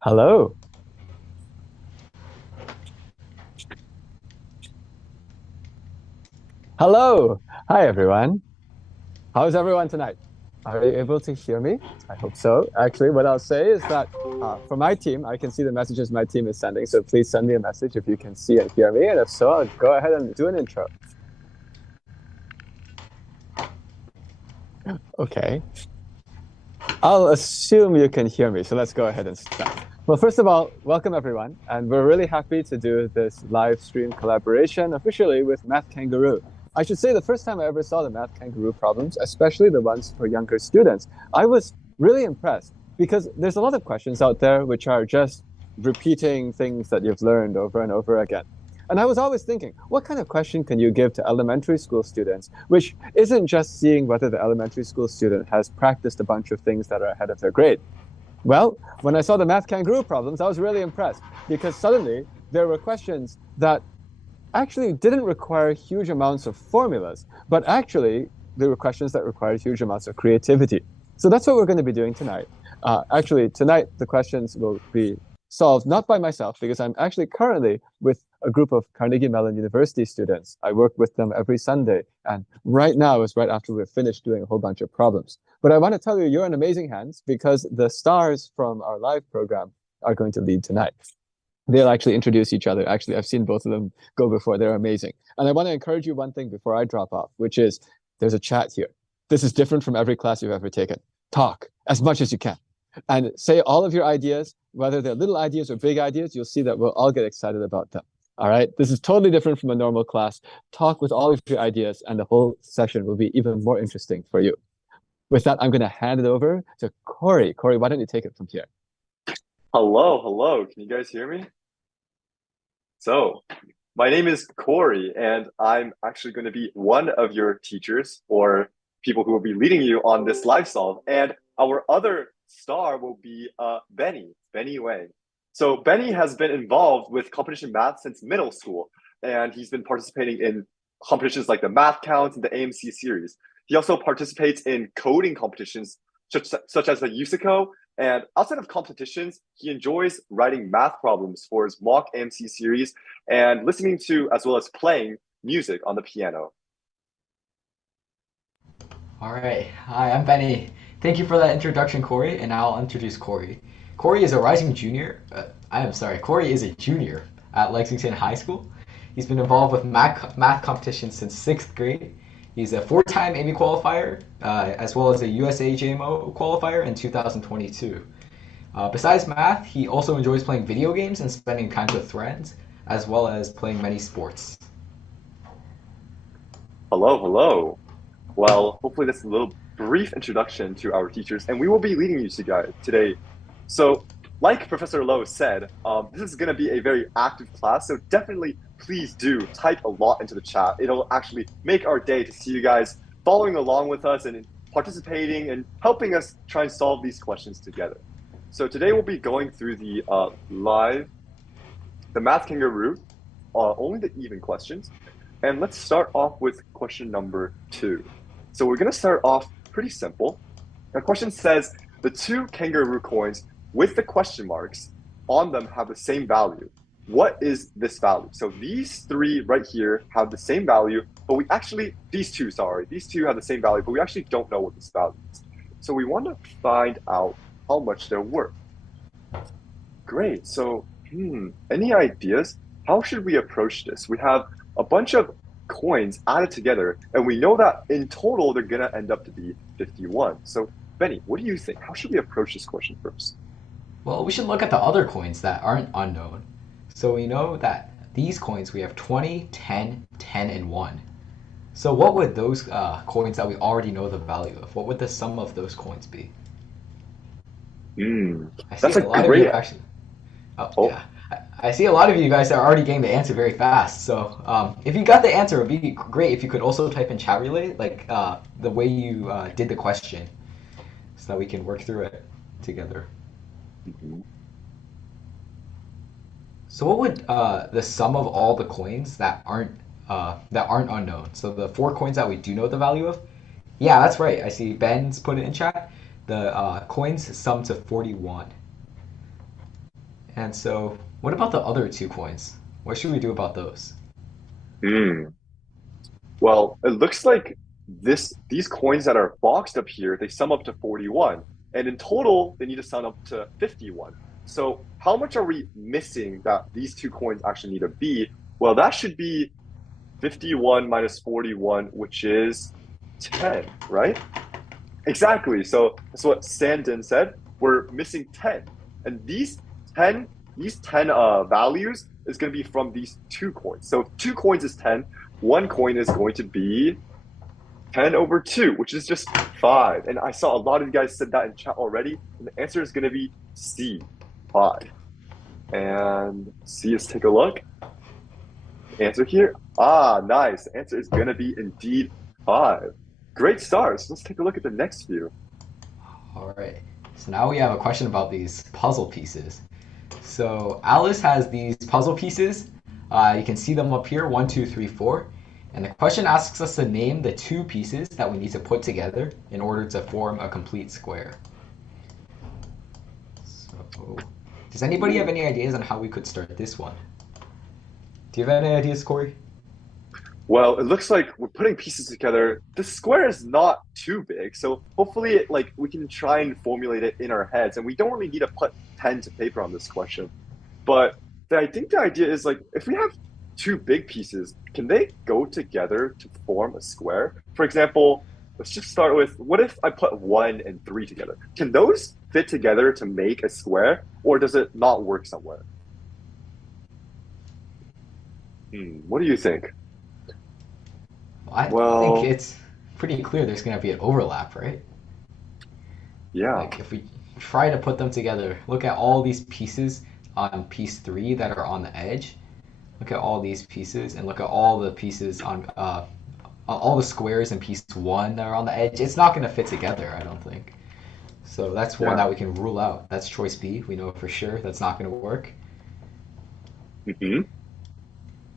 Hello. Hello. Hi, everyone. How's everyone tonight? Are you able to hear me? I hope so. Actually, what I'll say is that for my team, I can see the messages my team is sending. So please send me a message if you can see and hear me. And if so, I'll go ahead and do an intro. Okay. I'll assume you can hear me. So let's go ahead and start. Well, first of all, welcome everyone. And we're really happy to do this live stream collaboration officially with Math Kangaroo. I should say the first time I ever saw the Math Kangaroo problems, especially the ones for younger students, I was really impressed because there's a lot of questions out there which are just repeating things that you've learned over and over again. And I was always thinking, what kind of question can you give to elementary school students, which isn't just seeing whether the elementary school student has practiced a bunch of things that are ahead of their grade? Well, when I saw the Math Kangaroo problems, I was really impressed because suddenly there were questions that actually didn't require huge amounts of formulas, but actually there were questions that required huge amounts of creativity. So that's what we're going to be doing tonight. Actually, tonight the questions will be solved not by myself because I'm actually currently with a group of Carnegie Mellon University students. I work with them every Sunday, and right now is right after we're finished doing a whole bunch of problems. But I want to tell you, you're in amazing hands because the stars from our live program are going to lead tonight. They'll actually introduce each other. Actually, I've seen both of them go before. They're amazing. And I want to encourage you one thing before I drop off, which is there's a chat here. This is different from every class you've ever taken. Talk as much as you can and say all of your ideas, whether they're little ideas or big ideas. You'll see that we'll all get excited about them. All right. This is totally different from a normal class. Talk with all of your ideas, and the whole session will be even more interesting for you. With that, I'm going to hand it over to Corey. Corey, why don't you take it from here? Hello, hello. Can you guys hear me? So, my name is Corey, and I'm actually going to be one of your teachers or people who will be leading you on this live solve. And our other star will be Benny Wang. So, Benny has been involved with competition math since middle school, and he's been participating in competitions like the Math Counts and the AMC series. He also participates in coding competitions such as the USICO, and outside of competitions, he enjoys writing math problems for his mock MC series and listening to as well as playing music on the piano. All right. Hi, I'm Benny. Thank you for that introduction, Corey, and now I'll introduce Corey. Corey is a rising junior. I am sorry, Corey is a junior at Lexington High School. He's been involved with math competitions since sixth grade. He's a four-time Amy qualifier, as well as a USA JMO qualifier in 2022. Besides math, he also enjoys playing video games and spending time with friends, as well as playing many sports. Hello, hello. Well, hopefully that's a little brief introduction to our teachers, and we will be leading you today. So, like Professor Lowe said, this is going to be a very active class, so definitely please do type a lot into the chat. It'll actually make our day to see you guys following along with us and participating and helping us try and solve these questions together. So today we'll be going through the Math Kangaroo, only the even questions. And let's start off with question number 2. So we're going to start off pretty simple. The question says, the two kangaroo coins with the question marks on them have the same value. What is this value? So these three right here have the same value, but these two have the same value, but we actually don't know what this value is. So we want to find out how much they're worth. Great. So, any ideas? How should we approach this? We have a bunch of coins added together, and we know that in total they're going to end up to be 51. So, Benny, what do you think? How should we approach this question first? Well, we should look at the other coins that aren't unknown. So we know that these coins, we have 20, 10, 10, and 1. So what would those coins that we already know the value of, what would the sum of those coins be? Hmm, I see that's a a lot of you great. actually. Oh, Oh, yeah. I see a lot of you guys are already getting the answer very fast. So if you got the answer, it would be great if you could also type in chat relay, like the way you did the question, so that we can work through it together. mhm. So what would the sum of all the coins that aren't unknown? So the four coins that we do know the value of. Yeah, that's right. I see Ben's put it in chat. The coins sum to 41. And so, what about the other 2 coins? What should we do about those? Hmm. Well, it looks like these coins that are boxed up here, they sum up to 41. And in total, they need to sum up to 51. So how much are we missing that these two coins actually need to be? Well, that should be 51 minus 41, which is 10, right? Exactly. So that's what Sandin said. We're missing 10. And 10, these 10 values is going to be from these two coins. So if two coins is 10, one coin is going to be 10 over 2, which is just 5. And I saw a lot of you guys said that in chat already. And the answer is going to be C, 5. And C, let's take a look. Answer here. Ah, nice. The answer is going to be indeed 5. Great stars. Let's take a look at the next few. All right. So now we have a question about these puzzle pieces. So Alice has these puzzle pieces. You can see them up here, 1, 2, 3, 4. And the question asks us to name the two pieces that we need to put together in order to form a complete square. So, does anybody have any ideas on how we could start this one? Do you have any ideas, Corey? Well, it looks like we're putting pieces together. The square is not too big, so hopefully, like we can try and formulate it in our heads. And we don't really need to put pen to paper on this question. But I think the idea is like if we have two big pieces, can they go together to form a square? For example, let's just start with what if I put 1 and 3 together? Can those fit together to make a square, or does it not work somewhere? What do you think? I think Well, it's pretty clear there's going to be an overlap, right? yeah, Like if we try to put them together, look at all these pieces on piece 3 that are on the edge. Look at all these pieces and look at all the pieces on all the squares in piece 1 that are on the edge. It's not going to fit together, I don't think. So that's one yeah. that we can rule out. That's choice B. We know for sure that's not going to work. hmm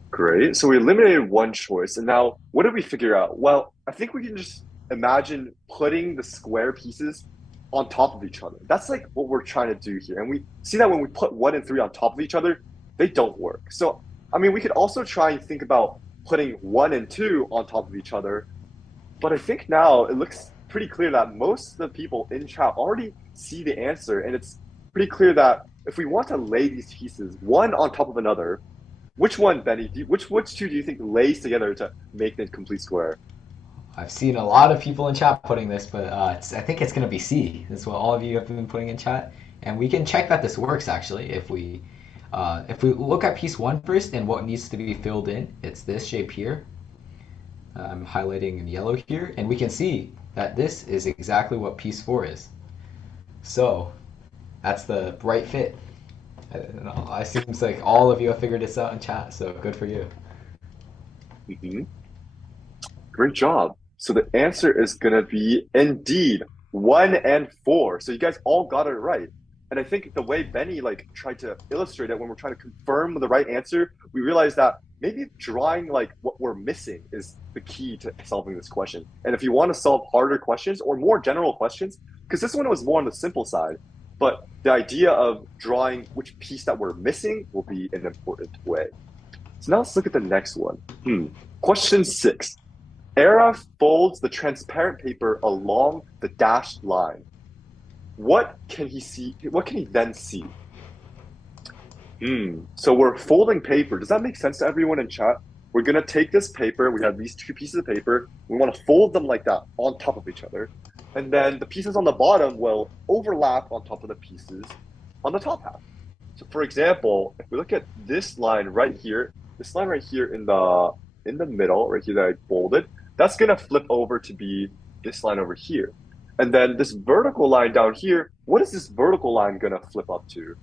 Great. So we eliminated one choice. And now what did we figure out? Well, I think we can just imagine putting the square pieces on top of each other. That's like what we're trying to do here. And we see that when we put 1 and 3 on top of each other, they don't work. So, I mean, we could also try and think about putting 1 and 2 on top of each other. But I think now it looks pretty clear that most of the people in chat already see the answer. And it's pretty clear that if we want to lay these pieces one on top of another, which one, Benny? Which two do you think lays together to make the complete square? I've seen a lot of people in chat putting this, but I think it's going to be C. That's what all of you have been putting in chat. And we can check that this works actually if we look at piece 1 first and what needs to be filled in. It's this shape here. I'm highlighting in yellow here, and we can see that this is exactly what piece 4 is. So that's the right fit. It seems like all of you have figured this out in chat, so good for you. hmm Great job. So the answer is going to be indeed 1 and 4. So you guys all got it right. And I think the way Benny like tried to illustrate it when we're trying to confirm the right answer, we realized that maybe drawing like what we're missing is the key to solving this question. And if you want to solve harder questions or more general questions, because this one was more on the simple side, but the idea of drawing which piece that we're missing will be an important way. So now let's look at the next one. Question 6. Era folds the transparent paper along the dashed line. What can he see? What can he then see? So we're folding paper. Does that make sense to everyone in chat? We're gonna take this paper. We have these two pieces of paper. We want to fold them like that on top of each other. And then the pieces on the bottom will overlap on top of the pieces on the top half. So for example, if we look at this line right here, this line right here in the middle, right here that I bolded, that's gonna flip over to be this line over here. And then this vertical line down here, what is this vertical line gonna flip up to?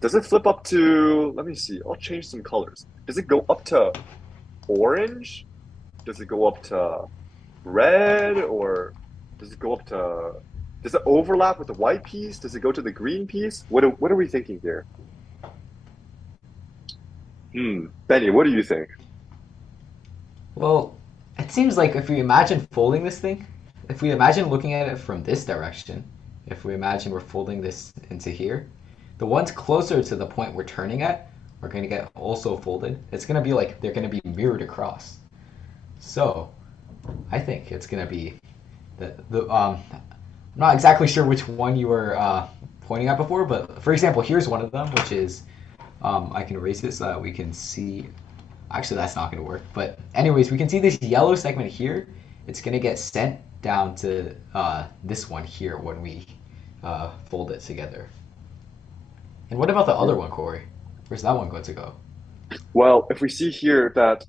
Does it flip up to, let me see, I'll change some colors. Does it go up to orange? Does it go up to red? Or does it go up to, does it overlap with the white piece? Does it go to the green piece? What are we thinking here? Benny, what do you think? Well, it seems like if we imagine folding this thing, if we imagine looking at it from this direction, if we imagine we're folding this into here, The ones closer to the point we're turning at are going to get also folded. It's going to be like they're going to be mirrored across. So I think it's going to be I'm not exactly sure which one you were pointing at before, but for example, here's one of them, which is I can erase it so that we can see. Actually, that's not going to work. But anyways, we can see this yellow segment here. It's going to get sent down to this one here when we fold it together. And what about the other one, Corey? Where's that one going to go? Well, if we see here that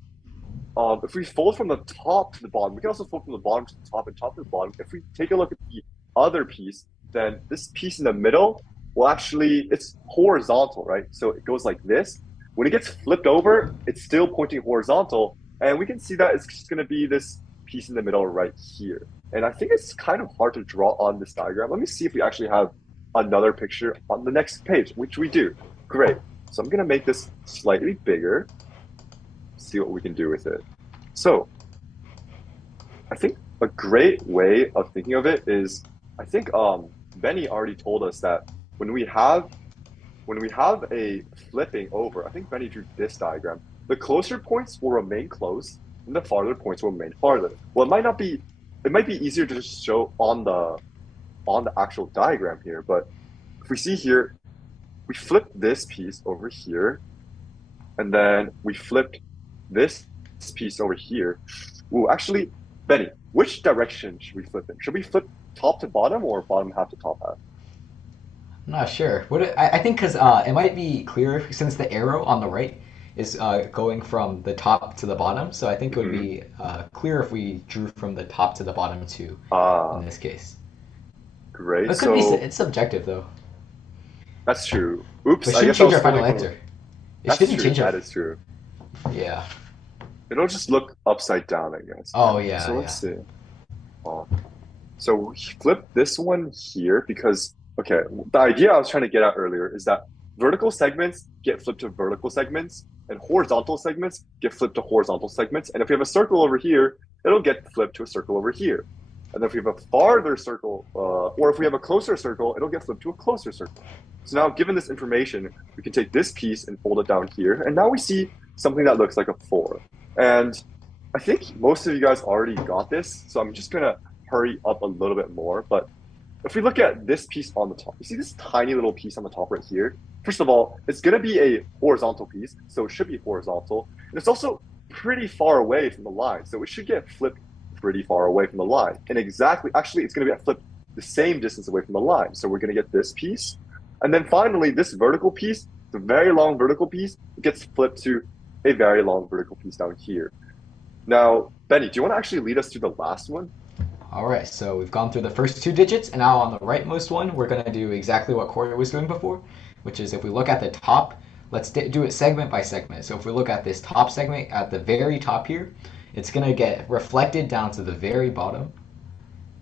if we fold from the top to the bottom, we can also fold from the bottom to the top and top to the bottom. If we take a look at the other piece, then this piece in the middle will actually, it's horizontal, right? So it goes like this. When it gets flipped over, it's still pointing horizontal. And we can see that it's just going to be this piece in the middle right here. And I think it's kind of hard to draw on this diagram. Let me see if we actually have another picture on the next page, which we do. Great. So I'm going to make this slightly bigger. See what we can do with it. So I think a great way of thinking of it is, I think Benny already told us that when we have a flipping over, I think Benny drew this diagram, the closer points will remain close and the farther points will remain farther. Well, it might be easier to just show on the actual diagram here, but if we see here, we flip this piece over here, and then we flipped this piece over here. Ooh, actually, Benny, which direction should we flip in? Should we flip top to bottom or bottom half to top half? I'm not sure. I think because it might be clearer since the arrow on the right is going from the top to the bottom. So I think it would be clearer if we drew from the top to the bottom too. In this case, great. It could be. It's subjective though. That's true. Oops, But it I shouldn't guess I change was our final thinking. answer. It That's shouldn't true. change That our. is true. Yeah. It'll just look upside down, I guess. Oh yeah, So yeah. let's see. Oh. So we flip this one here because, okay, the idea I was trying to get at earlier is that vertical segments get flipped to vertical segments and horizontal segments get flipped to horizontal segments. And if we have a circle over here, it'll get flipped to a circle over here. And then if we have a farther circle, or if we have a closer circle, it'll get flipped to a closer circle. So now, given this information, we can take this piece and fold it down here. And now we see something that looks like a 4. And I think most of you guys already got this. So I'm just going to hurry up a little bit more. But if we look at this piece on the top, you see this tiny little piece on the top right here? First of all, it's going to be a horizontal piece, so it should be horizontal. And it's also pretty far away from the line, so it should get flipped pretty far away from the line. And actually, it's going to get flipped the same distance away from the line. So we're going to get this piece. And then finally, this vertical piece, the very long vertical piece, gets flipped to a very long vertical piece down here. Now, Benny, do you want to actually lead us through the last one? All right, so we've gone through the first 2 digits, and now on the rightmost one, we're going to do exactly what Corey was doing before, which is if we look at the top, let's do it segment by segment. So if we look at this top segment at the very top here, it's going to get reflected down to the very bottom.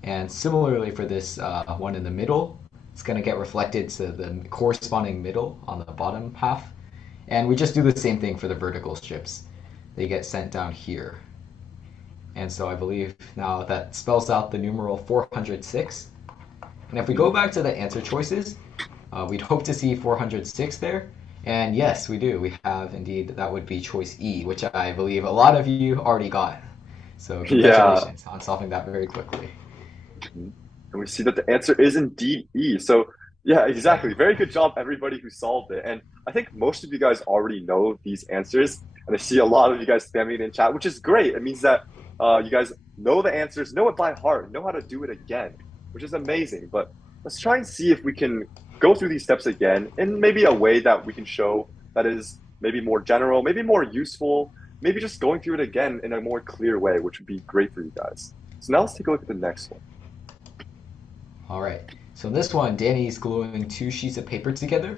And similarly for this one in the middle, it's going to get reflected to the corresponding middle on the bottom half. And we just do the same thing for the vertical strips. They get sent down here. And so I believe now that spells out the numeral 406. And if we go back to the answer choices, we'd hope to see 406 there. And yes, we do. We have indeed, that would be choice E, which I believe a lot of you already got. So congratulations on solving that very quickly. And we see that the answer is indeed E. So yeah, exactly. Very good job, everybody who solved it. And I think most of you guys already know these answers. And I see a lot of you guys spamming it in chat, which is great. It means that you guys know the answers, know it by heart, know how to do it again, which is amazing. But let's try and see if we can go through these steps again in maybe a way that we can show that is maybe more general, maybe more useful, maybe just going through it again in a more clear way, which would be great for you guys. So now let's take a look at the next one. All right. So this one, Danny's gluing 2 sheets of paper together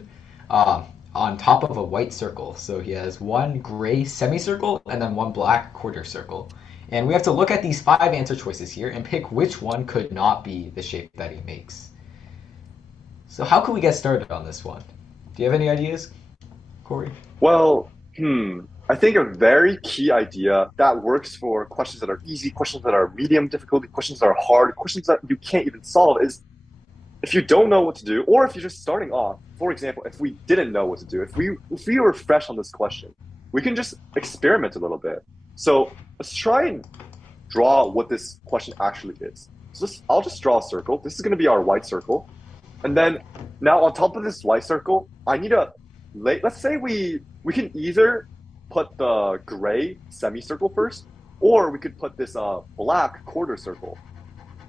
on top of a white circle. So he has 1 gray semicircle and then 1 black quarter circle. And we have to look at these 5 answer choices here and pick which one could not be the shape that he makes. So how can we get started on this one? Do you have any ideas, Corey? Well, I think a very key idea that works for questions that are easy, questions that are medium difficulty, questions that are hard, questions that you can't even solve is if you don't know what to do, or if you're just starting off, for example, if we didn't know what to do, if we were fresh on this question, we can just experiment a little bit. So let's try and draw what this question actually is. So I'll just draw a circle. This is going to be our white circle. And then now on top of this white circle, I need to let's say we can either put the gray semicircle first, or we could put this black quarter circle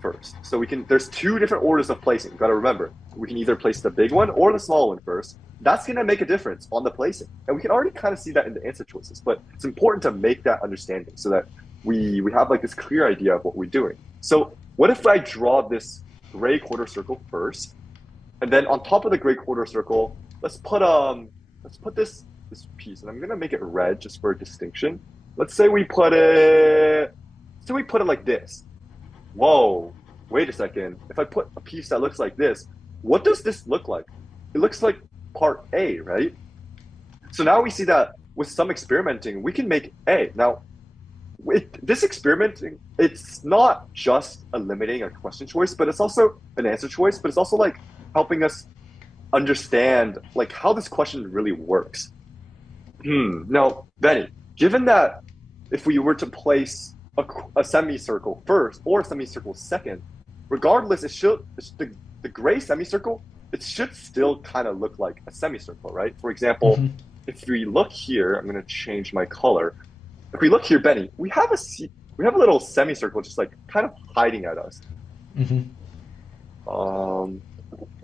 first. So there's two different orders of placing. You got to remember, we can either place the big one or the small one first. That's going to make a difference on the placing. And we can already kind of see that in the answer choices, but it's important to make that understanding so that we have like this clear idea of what we're doing. So what if I draw this gray quarter circle first, and then on top of the gray quarter circle, let's put this piece, and I'm going to make it red just for a distinction. Let's say we put it like this. Whoa, wait a second. If I put a piece that looks like this, what does this look like? It looks like part A, right? So now we see that with some experimenting, we can make A. Now, with this experimenting, it's not just eliminating a question choice, but it's also an answer choice, but it's also like helping us understand like how this question really works. Now, Benny, given that if we were to place a semicircle first or a semicircle second, regardless, the gray semicircle, it should still kind of look like a semicircle, right? For example, if we look here, I'm going to change my color. If we look here, Benny, we have a little semicircle just like kind of hiding at us.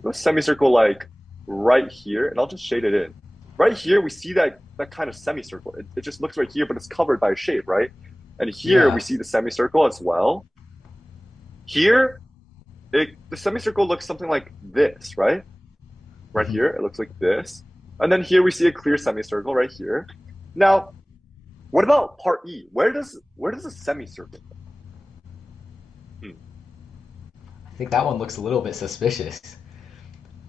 A semicircle like right here, and I'll just shade it in. Right here, we see that kind of semicircle. It just looks right here, but it's covered by a shape, right? And here we see the semicircle as well. Here, the semicircle looks something like this, right? Right here, it looks like this. And then here we see a clear semicircle right here. Now, what about part E? Where does the semicircle go? I think that one looks a little bit suspicious.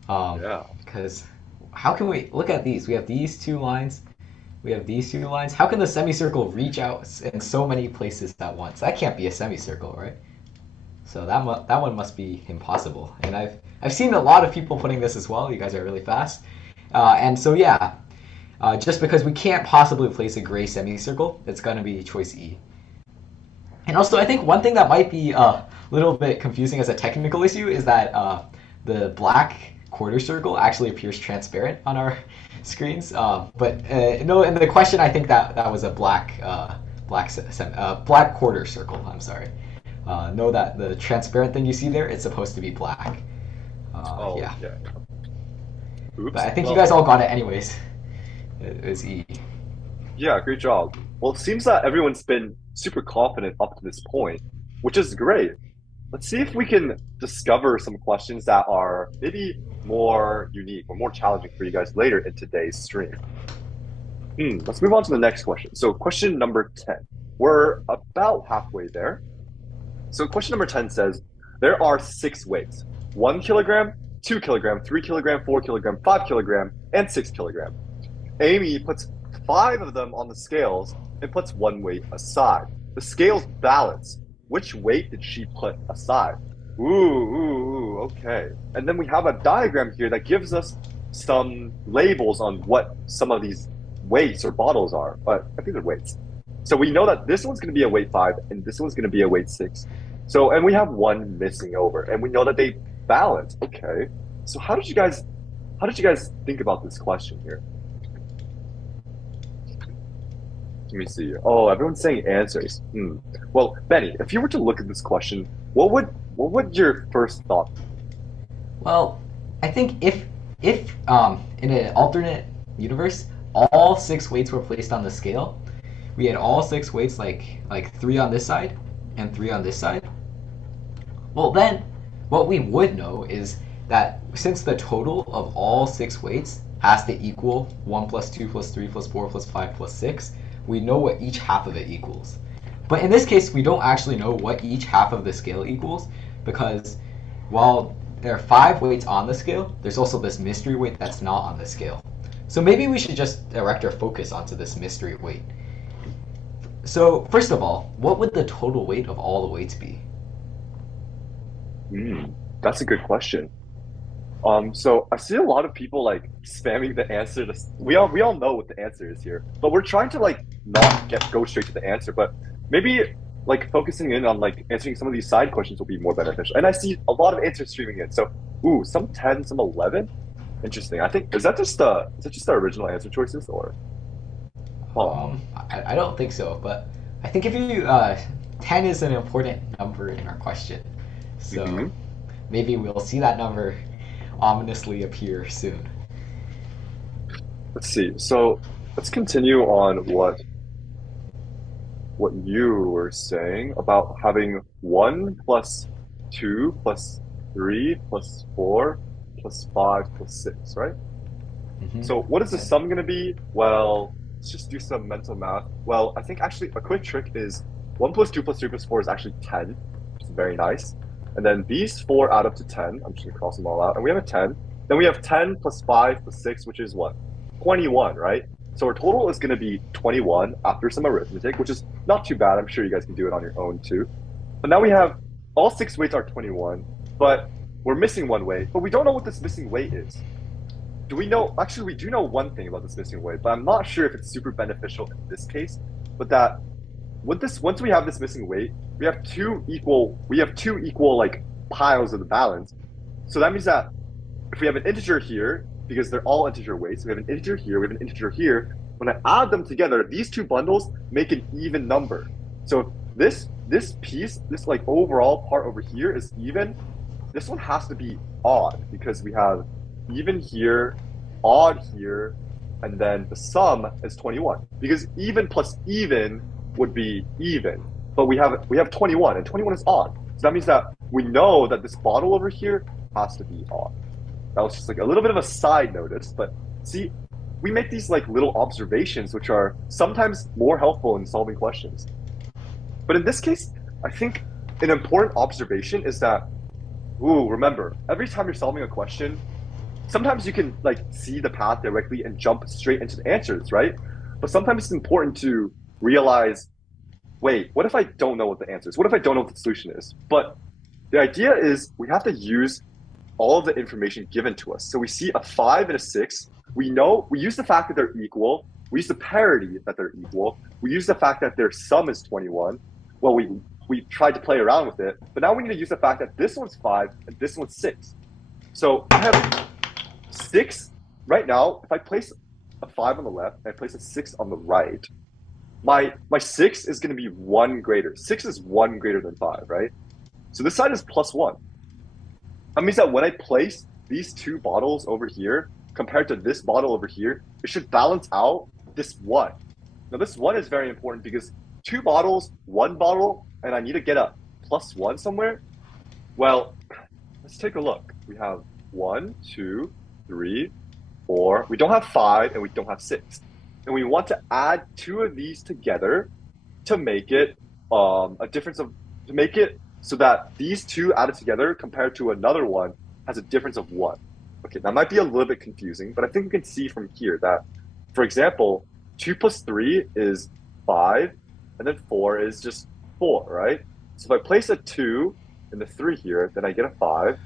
Because how can we look at these? We have these two lines. We have these two lines. How can the semicircle reach out in so many places at once? That can't be a semicircle, right? So that one must be impossible. And I've seen a lot of people putting this as well. You guys are really fast. And so yeah, just because we can't possibly place a gray semicircle, it's going to be choice E. And also, I think one thing that might be a little bit confusing as a technical issue is that the black quarter circle actually appears transparent on our screens. But no, in the question, I think that was a black quarter circle. I'm sorry. Know that the transparent thing you see there, it's supposed to be black. Yeah. Oops. But I think you guys all got it anyways. It was E. Yeah, great job. Well, it seems that everyone's been super confident up to this point, which is great. Let's see if we can discover some questions that are maybe more unique or more challenging for you guys later in today's stream. Let's move on to the next question. So question number 10. We're about halfway there. So question number 10 says, there are 6 weights: 1 kilogram, 2 kilogram, 3 kilogram, 4 kilogram, 5 kilogram, and 6 kilogram. Amy puts 5 of them on the scales and puts 1 weight aside. The scales balance. Which weight did she put aside? Ooh, okay. And then we have a diagram here that gives us some labels on what some of these weights or bottles are. But I think they're weights. So we know that this one's going to be a weight 5 and this one's going to be a weight 6. So, and we have 1 missing over, and we know that they balance. Okay. So how did you guys think about this question here? Let me see. Oh, everyone's saying answers. Well, Benny, if you were to look at this question, what would your first thought be? Well, I think if in an alternate universe, all 6 weights were placed on the scale, we had all 6 weights like 3 on this side and 3 on this side. Well, then what we would know is that since the total of all 6 weights has to equal 1 plus 2 plus 3 plus 4 plus 5 plus 6, we know what each half of it equals. But in this case, we don't actually know what each half of the scale equals, because while there are 5 weights on the scale, there's also this mystery weight that's not on the scale. So maybe we should just direct our focus onto this mystery weight. So first of all, what would the total weight of all the weights be? That's a good question. So I see a lot of people like spamming the answer. We all know what the answer is here, but we're trying to like not go straight to the answer. But maybe like focusing in on like answering some of these side questions will be more beneficial. And I see a lot of answers streaming in. So some 10, some 11. Interesting. I think is that just the original answer choices or huh? I don't think so, but I think if you 10 is an important number in our question, so Hmm. maybe we'll see that number ominously appear soon. Let's see. So let's continue on what you were saying about having 1 plus 2 plus 3 plus 4 plus 5 plus 6, right? Hmm. So what is the And sum going to be? Well, let's just do some mental math. Well, I think actually a quick trick is 1 plus 2 plus 3 plus 4 is actually 10, which is very nice. And then these four add up to 10. I'm just going to cross them all out. And we have a 10. Then we have 10 plus 5 plus 6, which is what? 21, right? So our total is going to be 21 after some arithmetic, which is not too bad. I'm sure you guys can do it on your own too. But now we have all six weights are 21, but we're missing one weight, but we don't know what this missing weight is. Do we know? Actually, we do know one thing about this missing weight, but I'm not sure if it's super beneficial in this case. But that with this, once we have this missing weight, we have two equal like piles of the balance. So that means that if we have an integer here, because they're all integer weights, we have an integer here, we have an integer here. When I add them together, these two bundles make an even number. So this piece, this like overall part over here is even. This one has to be odd because we have even here, odd here, and then the sum is 21. Because even plus even would be even. But we have 21 and 21 is odd. So that means that we know that this bottle over here has to be odd. That was just like a little bit of a side notice, but see, we make these like little observations which are sometimes more helpful in solving questions. But in this case, I think an important observation is that remember, every time you're solving a question, sometimes you can like see the path directly and jump straight into the answers, right? But sometimes it's important to realize, wait, what if I don't know what the answer is? What if I don't know what the solution is? But the idea is we have to use all of the information given to us. So we see a 5 and a 6. We know we use the fact that they're equal. We use the parity that they're equal. We use the fact that their sum is 21. Well, we tried to play around with it, but now we need to use the fact that this one's 5 and this one's 6. So I have 6 right now. If I place a 5 on the left and I place a 6 on the right, my 6 is going to be 1 greater. 6 is 1 greater than 5, right? So this side is plus 1. That means that when I place these two bottles over here compared to this bottle over here, it should balance out this one. Now, this one is very important because two bottles, one bottle, and I need to get a plus one somewhere. Well, let's take a look. We have one, two, three, four. We don't have five and we don't have six. And we want to add two of these together to make it a difference of to make it so that these two added together compared to another one has a difference of one. Okay, that might be a little bit confusing, but I think we can see from here that, for example, two plus three is five, and then four is just four, right? So if I place a two and the three here, then I get a five,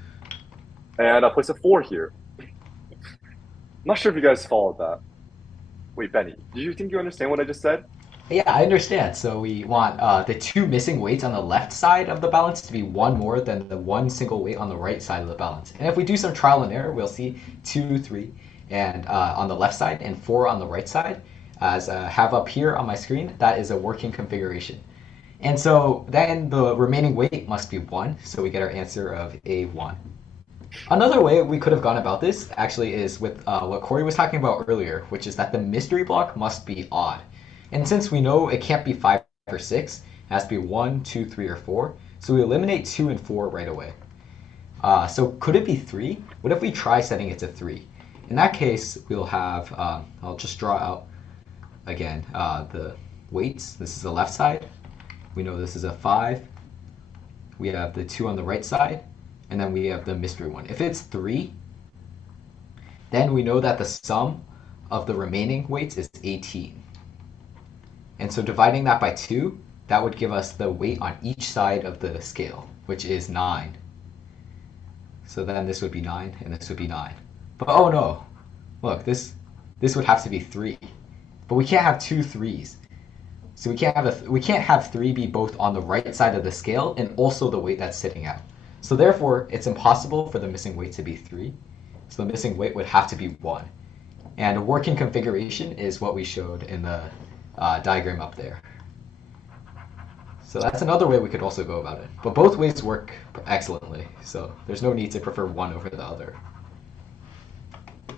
and I'll place a four here. I'm not sure if you guys followed that. Wait, Benny, do you think you understand what I just said? yeah, I understand. So we want the two missing weights on the left side of the balance to be one more than the one single weight on the right side of the balance. And if we do some trial and error, we'll see 2, 3, and on the left side and 4 on the right side. As I have up here on my screen, that is a working configuration. And so then the remaining weight must be 1, so we get our answer of A1. Another way we could have gone about this actually is with what Corey was talking about earlier, which is that the mystery block must be odd. And since we know it can't be 5 or 6, it has to be 1, 2, 3, or 4, so we eliminate 2 and 4 right away. So could it be 3? What if we try setting it to 3? In that case, we'll have, I'll just draw out again the weights. This is the left side. We know this is a 5. We have the 2 on the right side, and then we have the mystery one. If it's 3, then we know that the sum of the remaining weights is 18. And so dividing that by 2, that would give us the weight on each side of the scale, which is 9. So then this would be 9, and this would be 9. But oh no, look, this would have to be 3. But we can't have two threes. So we can't have 3 be both on the right side of the scale and also the weight that's sitting out. So therefore, it's impossible for the missing weight to be 3. So the missing weight would have to be 1. And a working configuration is what we showed in the diagram up there. So that's another way we could also go about it. But both ways work excellently, so there's no need to prefer one over the other.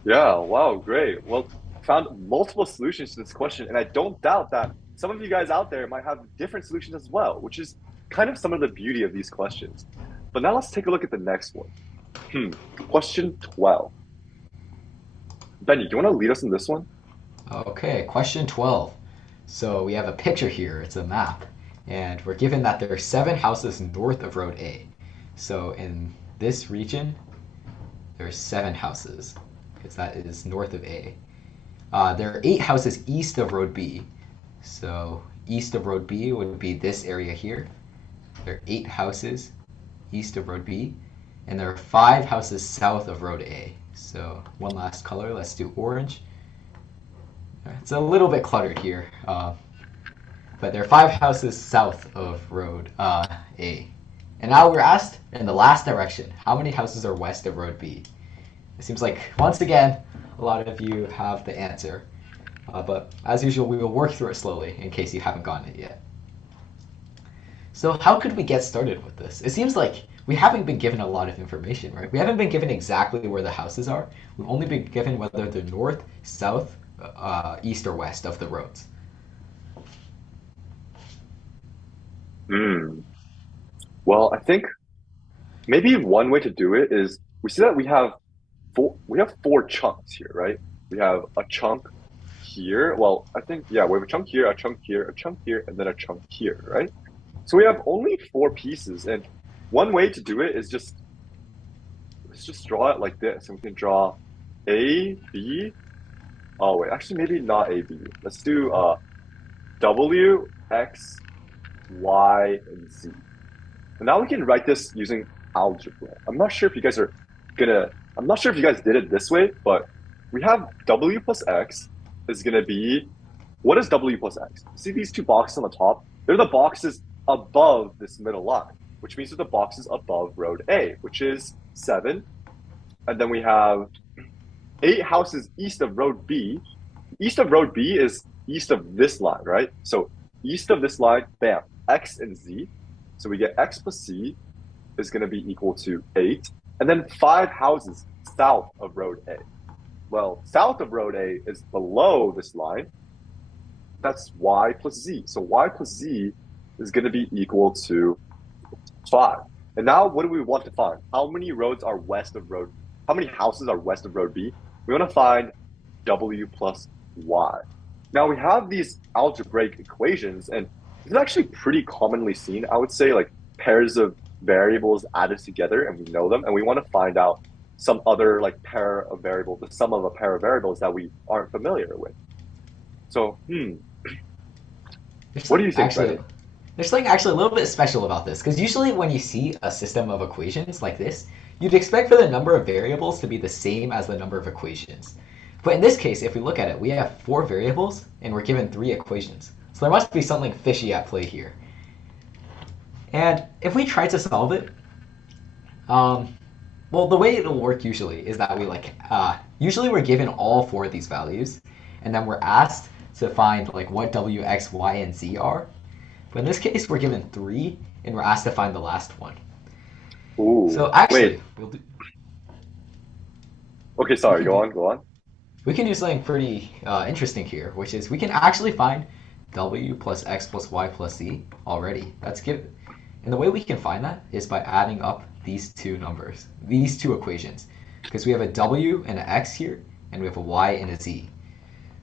Yeah, wow, great. Well, found multiple solutions to this question, and I don't doubt that some of you guys out there might have different solutions as well, which is kind of some of the beauty of these questions. But now let's take a look at the next one. Question 12. Benny, do you want to lead us in this one? Okay, question 12. So we have a picture here, it's a map, and we're given that there are 7 houses north of road A. So in this region, there are 7 houses, because that is north of A. There are 8 houses east of road B. So east of road B would be this area here. There are 8 houses east of road B, and there are 5 houses south of road A. So one last color, let's do orange. It's a little bit cluttered here, but there are 5 houses south of road A. And now we're asked in the last direction, how many houses are west of road B? It seems like, once again, a lot of you have the answer. But as usual, we will work through it slowly in case you haven't gotten it yet. So how could we get started with this? It seems like we haven't been given a lot of information, right? We haven't been given exactly where the houses are. We've only been given whether they're north, south, east, or west of the roads. Well, I think maybe one way to do it is we see that we have 4 chunks here, right? We have a chunk here. Well, I think yeah, we have a chunk here, a chunk here, a chunk here, and then a chunk here, right? So we have only 4 pieces, and one way to do it is let's just draw it like this, and we can draw A, B. Oh wait, actually maybe not A, B. Let's do W, X, Y, and Z. And now we can write this using algebra. I'm not sure if you guys did it this way, but we have W plus X is gonna be, what is W plus X? See these 2 boxes on the top? They're the boxes above this middle line, which means they're the boxes above road A, which is 7. And then we have 8 houses east of road B. East of road B is east of this line, right? So east of this line, bam, X and Z. So we get X plus C is going to be equal to 8. And then 5 houses south of road A. Well, south of road A is below this line. That's Y plus Z. So Y plus Z is going to be equal to 5. And now what do we want to find? How many houses are west of road B? We want to find W plus Y. Now we have these algebraic equations, and it's actually pretty commonly seen, I would say, like pairs of variables added together, and we know them, and we want to find out some other like pair of variables, the sum of a pair of variables that we aren't familiar with. So, what do you think, Benny? There's something actually a little bit special about this, because usually when you see a system of equations like this, you'd expect for the number of variables to be the same as the number of equations. But in this case, if we look at it, we have 4 variables, and we're given 3 equations. So there must be something fishy at play here. And if we try to solve it, well, the way it'll work usually is that usually we're given all 4 of these values, and then we're asked to find like what W, X, Y, and Z are. But in this case, we're given 3, and we're asked to find the last one. Ooh, so actually, wait. Okay, sorry, go on. We can do something pretty interesting here, which is we can actually find W plus X plus Y plus Z already. That's good. And the way we can find that is by adding up these 2 numbers, these 2 equations, because we have a W and an X here, and we have a Y and a Z.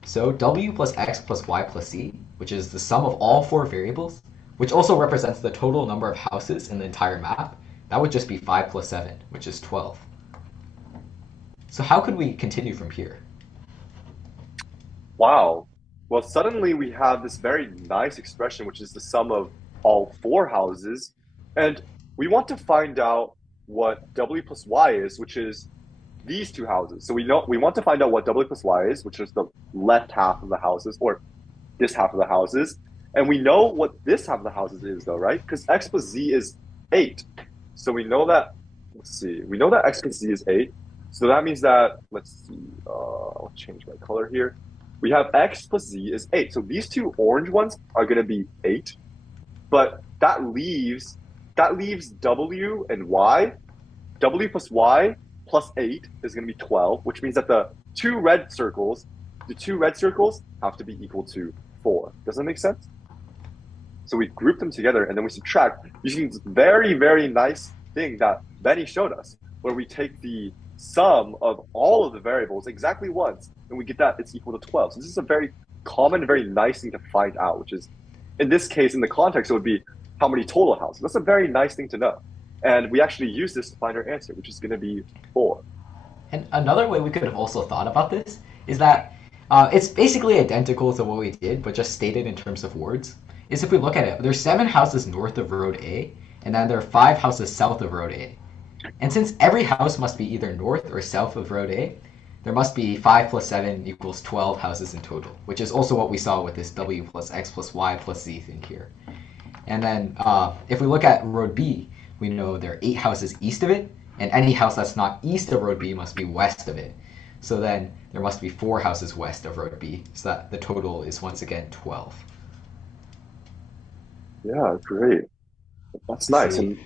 So W plus X plus Y plus Z, which is the sum of all 4 variables, which also represents the total number of houses in the entire map, that would just be 5 plus 7, which is 12. So how could we continue from here? Wow. Well, suddenly we have this very nice expression, which is the sum of all 4 houses. And we want to find out what W plus Y is, which is these two houses. So we want to find out what W plus Y is, which is the left half of the houses, or this half of the houses. And we know what this half of the houses is though, right? Because X plus Z is 8. So we know that, let's see, we know that X plus Z is 8. So that means that, let's see, I'll change my color here. We have X plus Z is 8. So these two orange ones are going to be 8. But that leaves W and Y. W plus Y plus 8 is going to be 12, which means that the two red circles have to be equal to 4. Does that make sense? So we group them together and then we subtract using this very, very nice thing that Benny showed us, where we take the sum of all of the variables exactly once and we get that it's equal to 12. So this is a very common, very nice thing to find out, which is, in this case, in the context, it would be how many total houses. That's a very nice thing to know. And we actually use this to find our answer, which is going to be 4. And another way we could have also thought about this is that it's basically identical to what we did, but just stated in terms of words. Is if we look at it, there's 7 houses north of Road A, and then there are 5 houses south of Road A. And since every house must be either north or south of Road A, there must be 5 plus 7 equals 12 houses in total, which is also what we saw with this W plus X plus Y plus Z thing here. And then if we look at Road B, we know there are 8 houses east of it, and any house that's not east of Road B must be west of it. So then there must be 4 houses west of Road B, so that the total is once again 12. Yeah, great. That's nice. And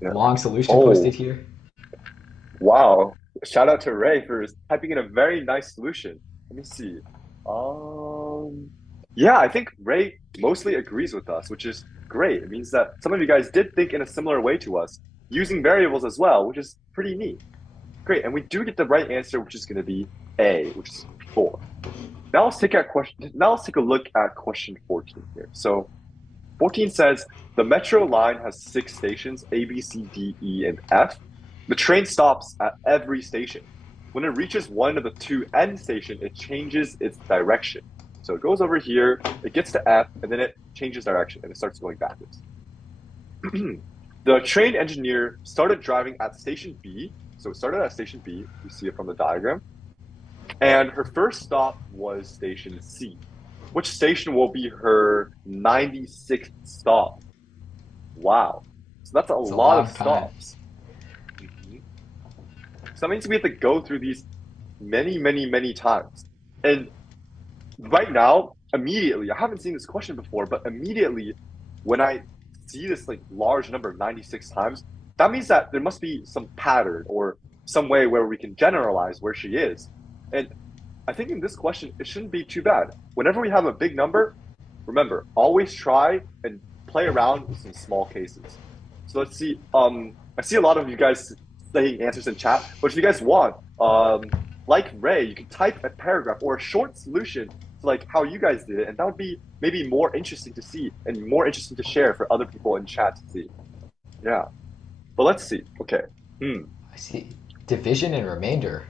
yeah. Long solution posted here. Wow. Shout out to Ray for typing in a very nice solution. Let me see. Yeah, I think Ray mostly agrees with us, which is great. It means that some of you guys did think in a similar way to us, using variables as well, which is pretty neat. Great, and we do get the right answer, which is going to be A, which is 4. Now let's take a look at question 14 here. So 14 says the metro line has 6 stations, A, B, C, D, E, and F. The train stops at every station. When it reaches one of the 2 end stations, it changes its direction. So it goes over here, it gets to F, and then it changes direction, and it starts going backwards. The train engineer started driving at station B. So it started at station B. You see it from the diagram. And her first stop was station C. Which station will be her 96th stop? Wow. So that's a lot of stops. So that means we have to go through these many, many, many times. And right now, immediately, I haven't seen this question before, but immediately when I see this like large number, 96 times, that means that there must be some pattern or some way where we can generalize where she is. And I think in this question, it shouldn't be too bad. Whenever we have a big number, remember, always try and play around with some small cases. So let's see. I see a lot of you guys saying answers in chat, but if you guys want, like Ray, you can type a paragraph or a short solution to like how you guys did it, and that would be maybe more interesting to see and more interesting to share for other people in chat to see. Yeah. But let's see. Okay. I see. Division and remainder.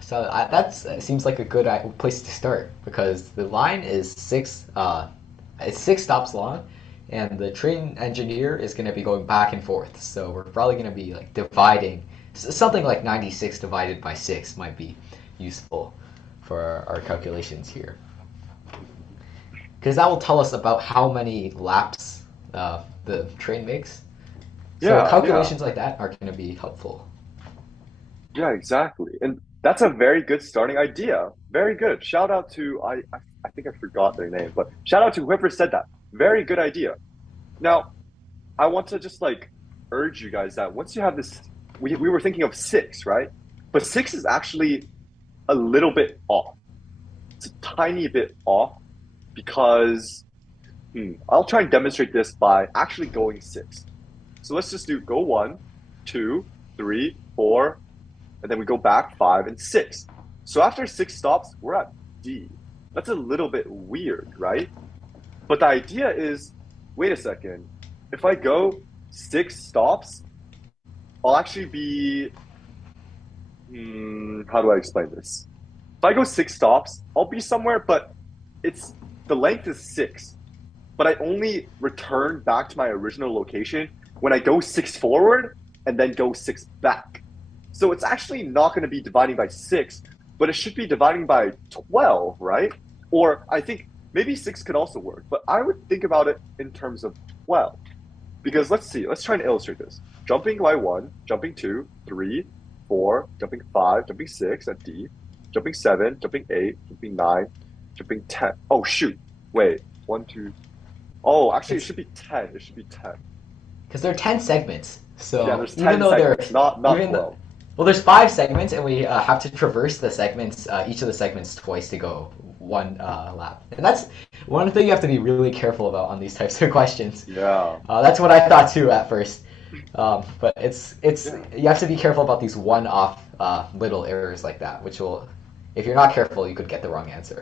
So that seems like a good place to start because the line is 6 stops long, and the train engineer is going to be going back and forth. So we're probably going to be like dividing. Something like 96 divided by 6 might be useful for our calculations here. Because that will tell us about how many laps the train makes. So calculations like that are going to be helpful. Yeah, exactly. And that's a very good starting idea. Very good. Shout out to, I think I forgot their name, but shout out to whoever said that. Very good idea. Now, I want to just like urge you guys that once you have this, we were thinking of 6, right? But 6 is actually a little bit off. It's a tiny bit off because I'll try and demonstrate this by actually going 6. So let's just go 1, 2, 3, 4, and then we go back 5 and 6. So after 6 stops, we're at D. That's a little bit weird, right? But the idea is, wait a second, if I go 6 stops, I'll actually be, how do I explain this? If I go 6 stops, I'll be somewhere, but the length is 6. But I only return back to my original location when I go 6 forward and then go 6 back. So it's actually not going to be dividing by 6, but it should be dividing by 12, right? Or I think maybe 6 could also work, but I would think about it in terms of 12. Because let's see, let's try and illustrate this. Jumping by 1, jumping 2, 3, 4, jumping 5, jumping 6 at D, jumping 7, jumping 8, jumping 9, jumping 10. Oh, shoot. Wait, 1, 2. Oh, actually, it It's should be 10. It should be 10. because there are 10 segments. Yeah, So there's even 10 though they're segments, not even 12. well, there's 5 segments, and we have to traverse the segments, each of the segments twice to go one lap. And that's one thing you have to be really careful about on these types of questions. Yeah. That's what I thought too at first. But it's Yeah. you have to be careful about these one-off little errors like that, which will, if you're not careful, you could get the wrong answer.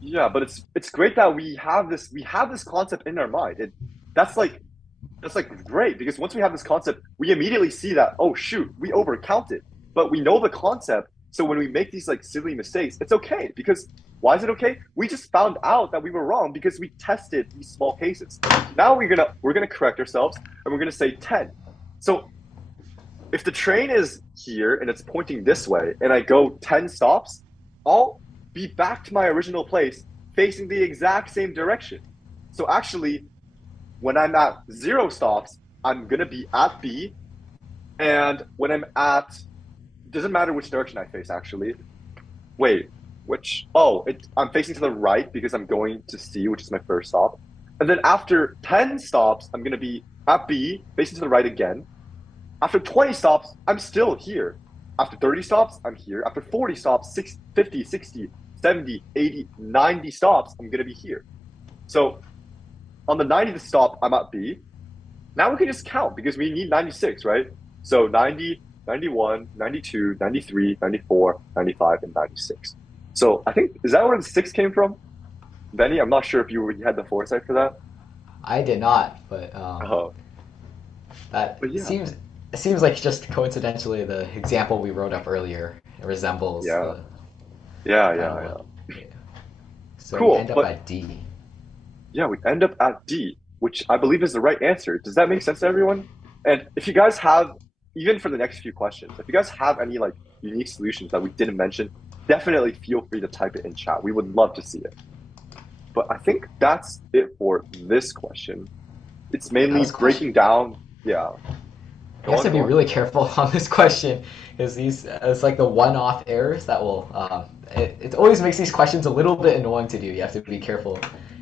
Yeah, but it's great that we have this concept in our mind. That's like that's like great because once we have this concept, we immediately see that, oh shoot, we overcounted. But we know the concept, so when we make these like silly mistakes, it's okay because why is it okay? We just found out that we were wrong because we tested these small cases. Now we're gonna correct ourselves and we're gonna say 10. So if the train is here and it's pointing this way and I go 10 stops, I'll be back to my original place facing the exact same direction. So actually, when I'm at 0 stops, I'm going to be at B. And when I'm at, it doesn't matter which direction I face actually. Wait, I'm facing to the right because I'm going to C, which is my first stop. And then after 10 stops, I'm going to be at B, facing to the right again. After 20 stops, I'm still here. After 30 stops, I'm here. After 40 stops, 50, 60, 70, 80, 90 stops, I'm going to be here. So on the 90th stop, I'm at B. Now we can just count because we need 96, right? So 90, 91, 92, 93, 94, 95, and 96. So I think, is that where the 6 came from? Benny, I'm not sure if you had the foresight for that. I did not, but Oh, that but yeah, seems like just coincidentally the example we wrote up earlier resembles yeah, the yeah, I don't yeah, know. yeah. Yeah. So we Cool. end up But at D. yeah, we end up at D, which I believe is the right answer. Does that make sense to everyone? And if you guys have, even for the next few questions, if you guys have any like unique solutions that we didn't mention, definitely feel free to type it in chat. We would love to see it. But I think that's it for this question. It's Now mainly this question, breaking down. Yeah. you Go have on, to go be on. really careful on this question because these it's like the one-off errors that will it always makes these questions a little bit annoying to do. You have to be careful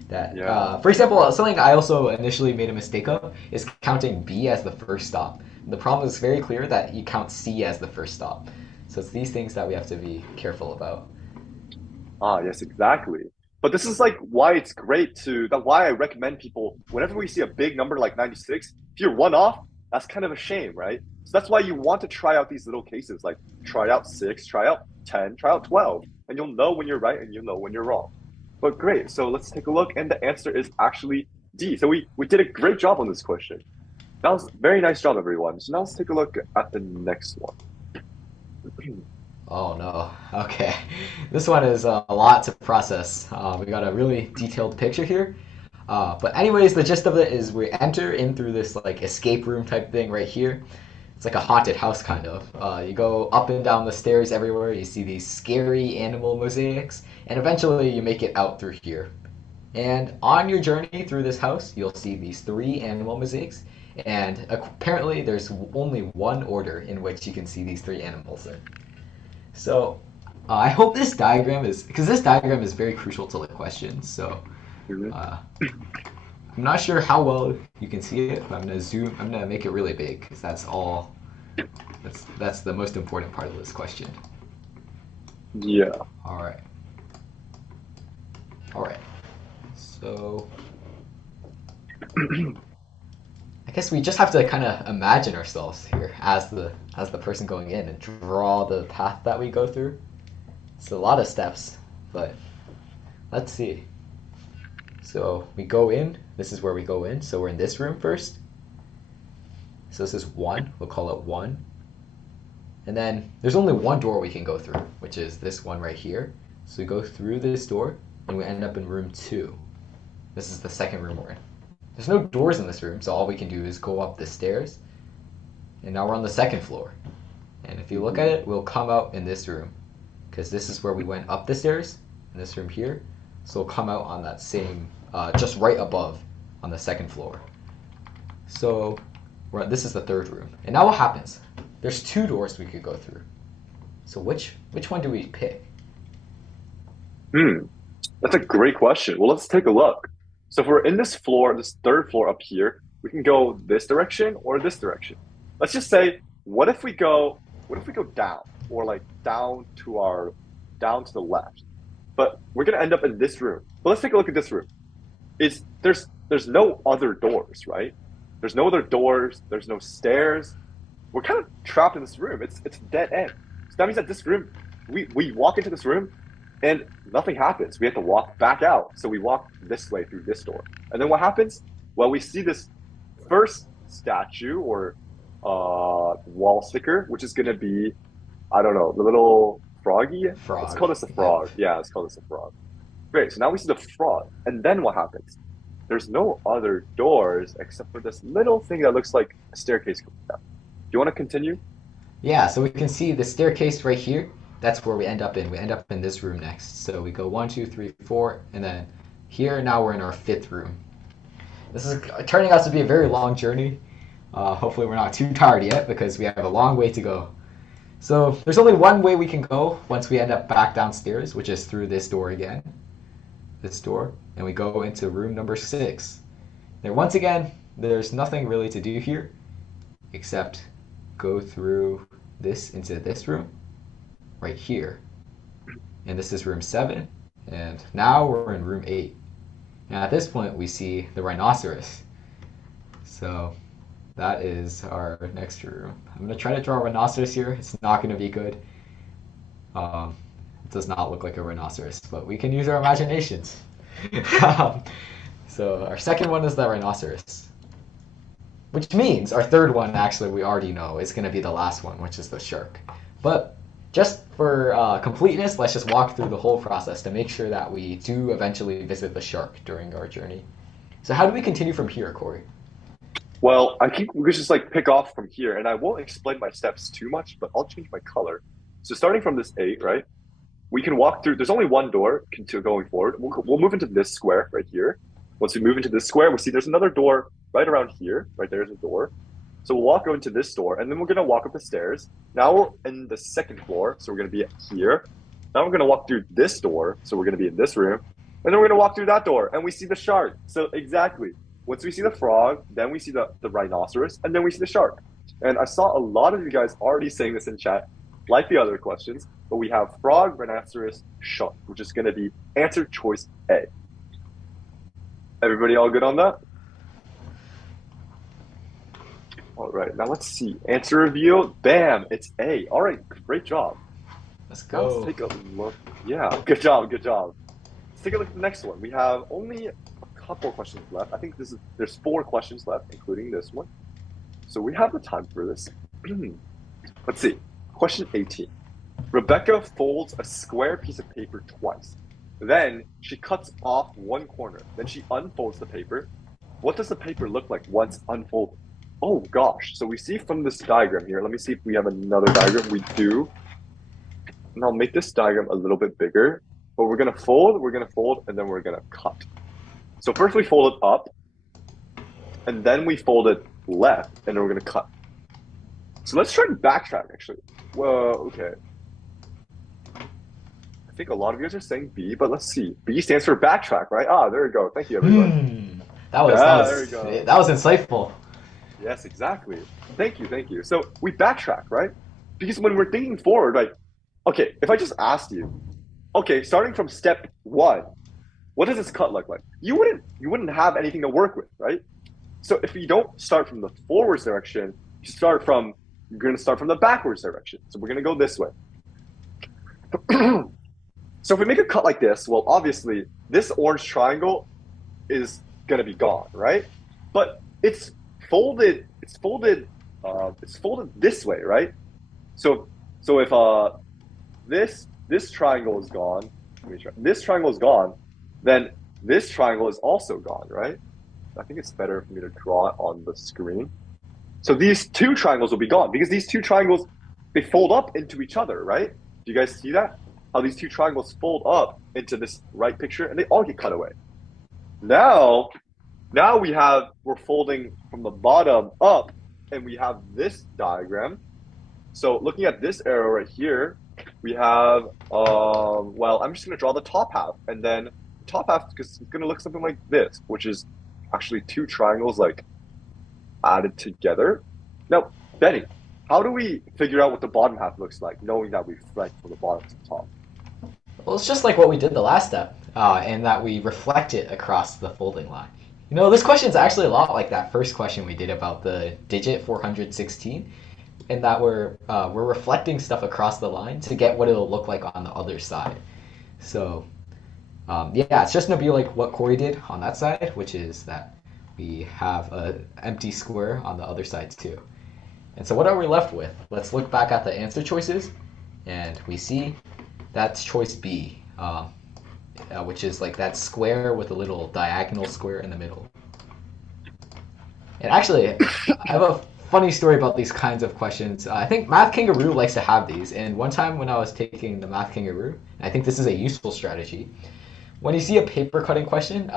that Yeah. for example, something I also initially made a mistake of is counting B as the first stop. The problem is very clear that you count C as the first stop. So it's these things that we have to be careful about. Ah, yes, exactly. But this is like why it's great that why I recommend people whenever we see a big number like 96, if you're one off, that's kind of a shame, right? So that's why you want to try out these little cases, like try out 6, try out 10, try out 12, and you'll know when you're right and you'll know when you're wrong. But great. So let's take a look and the answer is actually D. So we did a great job on this question. That was a very nice job, everyone. So now let's take a look at the next one. Oh no. Okay. This one is a lot to process. We got a really detailed picture here. But anyways, the gist of it is we enter in through this like escape room type thing right here. It's like a haunted house kind of. You go up and down the stairs everywhere. You see these scary animal mosaics, and eventually you make it out through here. And on your journey through this house, you'll see these 3 animal mosaics. And apparently, there's only one order in which you can see these 3 animals in. So I hope this diagram is because this diagram is very crucial to the question. So Mhm. uh, I'm not sure how well you can see it, but I'm gonna zoom. I'm gonna make it really big because that's all. That's the most important part of this question. Yeah. All right. All right. So I guess we just have to kind of imagine ourselves here as the person going in and draw the path that we go through. It's a lot of steps, but let's see. So we go in. This is where we go in. So we're in this room first. So this is 1. We'll call it 1. And then there's only one door we can go through, which is this one right here. So we go through this door, and we end up in room 2. This is the second room we're in. There's no doors in this room, so all we can do is go up the stairs. And now we're on the second floor. And if you look at it, we'll come out in this room. Because this is where we went up the stairs, in this room here. So we'll come out on that same, just right above on the second floor. So this is the third room. And now what happens? There's two doors we could go through. So which one do we pick? That's a great question. Well, let's take a look. So if we're in this floor, this third floor up here, we can go this direction or this direction. Let's just say, what if we go down or like down to the left? But we're gonna end up in this room. But let's take a look at this room. There's no other doors, right? There's no other doors, there's no stairs. We're kind of trapped in this room. It's a dead end. So that means that this room, we walk into this room and nothing happens. We have to walk back out. So we walk this way through this door. And then what happens? Well, we see this first statue or wall sticker, which is going to be, I don't know, the little froggy? Frog. Let's call this a frog. Yeah, let's call this a frog. Great, so now we see the frog. And then what happens? There's no other doors except for this little thing that looks like a staircase going down. Do you want to continue? Yeah, so we can see the staircase right here. That's where we end up in. We end up in this room next. So we go 1, 2, 3, 4, and then here now we're in our fifth room. This is turning out to be a very long journey. Hopefully we're not too tired yet because we have a long way to go. So there's only one way we can go once we end up back downstairs, which is through this door again. This door. And we go into room number 6. Now once again, there's nothing really to do here except go through this into this room right here. And this is room 7. And now we're in room 8. And at this point we see the rhinoceros. So that is our next room. I'm going to try to draw a rhinoceros here. It's not going to be good. It does not look like a rhinoceros, but we can use our imaginations. So our second one is the rhinoceros. Which means our third one, actually, we already know is going to be the last one, which is the shark. But just for completeness, let's just walk through the whole process to make sure that we do eventually visit the shark during our journey. So how do we continue from here, Corey? Well, I think we could just like pick off from here, and I won't explain my steps too much, but I'll change my color. So starting from this 8, right? We can walk through. There's only one door going forward. We'll move into this square right here. Once we move into this square, we see there's another door right around here. Right there's a door. So we'll walk into this door, and then we're gonna walk up the stairs. Now we're in the second floor, so we're gonna be here. Now we're gonna walk through this door, so we're gonna be in this room, and then we're gonna walk through that door, and we see the shark. So exactly. Once we see the frog, then we see the rhinoceros, and then we see the shark. And I saw a lot of you guys already saying this in chat, like the other questions, but we have frog, rhinoceros, shark, which is going to be answer choice A. Everybody all good on that? All right, now let's see. Answer reveal, bam, it's A. All right, great job. Let's Now go. let's take a look. Yeah, good job, good job. Let's take a look at the next one. We have only couple questions left. I think there's 4 questions left, including this one. So we have the time for this. Let's see. Question 18. Rebecca folds a square piece of paper twice. Then she cuts off one corner. Then she unfolds the paper. What does the paper look like once unfolded? Oh gosh. So we see from this diagram here. Let me see if we have another diagram. We do. And I'll make this diagram a little bit bigger. But we're going to fold, and then we're going to cut. So first we fold it up, and then we fold it left, and then we're going to cut. So let's try and backtrack, actually. Well, okay. I think a lot of you guys are saying B, but let's see. B stands for backtrack, right? Ah, there we go. Thank you, everyone. There we go. That was insightful. Yes, exactly. Thank you. So we backtrack, right? Because when we're thinking forward, like, okay, if I just asked you, okay, starting from step 1, what does this cut look like? You wouldn't have anything to work with, right? So if you don't start from the forwards direction, you're going to start from the backwards direction. So we're going to go this way. So if we make a cut like this, well, obviously this orange triangle is going to be gone, right? But it's folded this way, right? So if this triangle is gone, this triangle is gone, then this triangle is also gone, right? I think it's better for me to draw it on the screen. So these two triangles will be gone because these two triangles, they fold up into each other, right? Do you guys see that? How these two triangles fold up into this right picture and they all get cut away. Now, we're folding from the bottom up and we have this diagram. So looking at this arrow right here, we have, well, I'm just going to draw the top half. And then the top half is going to look something like this, which is actually two triangles like added together. Now, Benny, how do we figure out what the bottom half looks like, knowing that we reflect from the bottom to the top? Well, it's just like what we did the last step, in that we reflect it across the folding line. This question is actually a lot like that first question we did about the digit 416, in that we're reflecting stuff across the line to get what it'll look like on the other side. So, yeah, it's just going to be like what Corey did on that side, which is that we have an empty square on the other side too. And so what are we left with? Let's look back at the answer choices, and we see that's choice B, which is like that square with a little diagonal square in the middle. And actually, I have a funny story about these kinds of questions. I think Math Kangaroo likes to have these, and one time when I was taking the Math Kangaroo, I think this is a useful strategy. When you see a paper cutting question,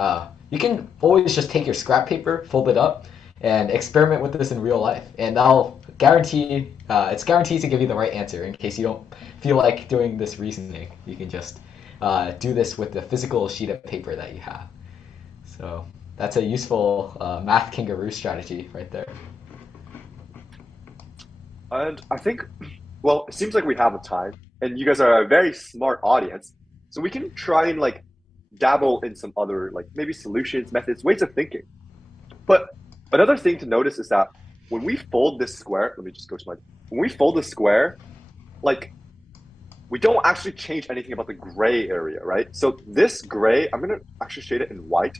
you can always just take your scrap paper, fold it up, and experiment with this in real life. And it's guaranteed to give you the right answer in case you don't feel like doing this reasoning. You can just do this with the physical sheet of paper that you have. So that's a useful Math Kangaroo strategy right there. And I think, well, it seems like we have a time, and you guys are a very smart audience, so we can try and like dabble in some other like maybe solutions, methods, ways of thinking. But another thing to notice is that when we fold this square, when we fold the square, like we don't actually change anything about the gray area, right? So this gray, I'm gonna actually shade it in white.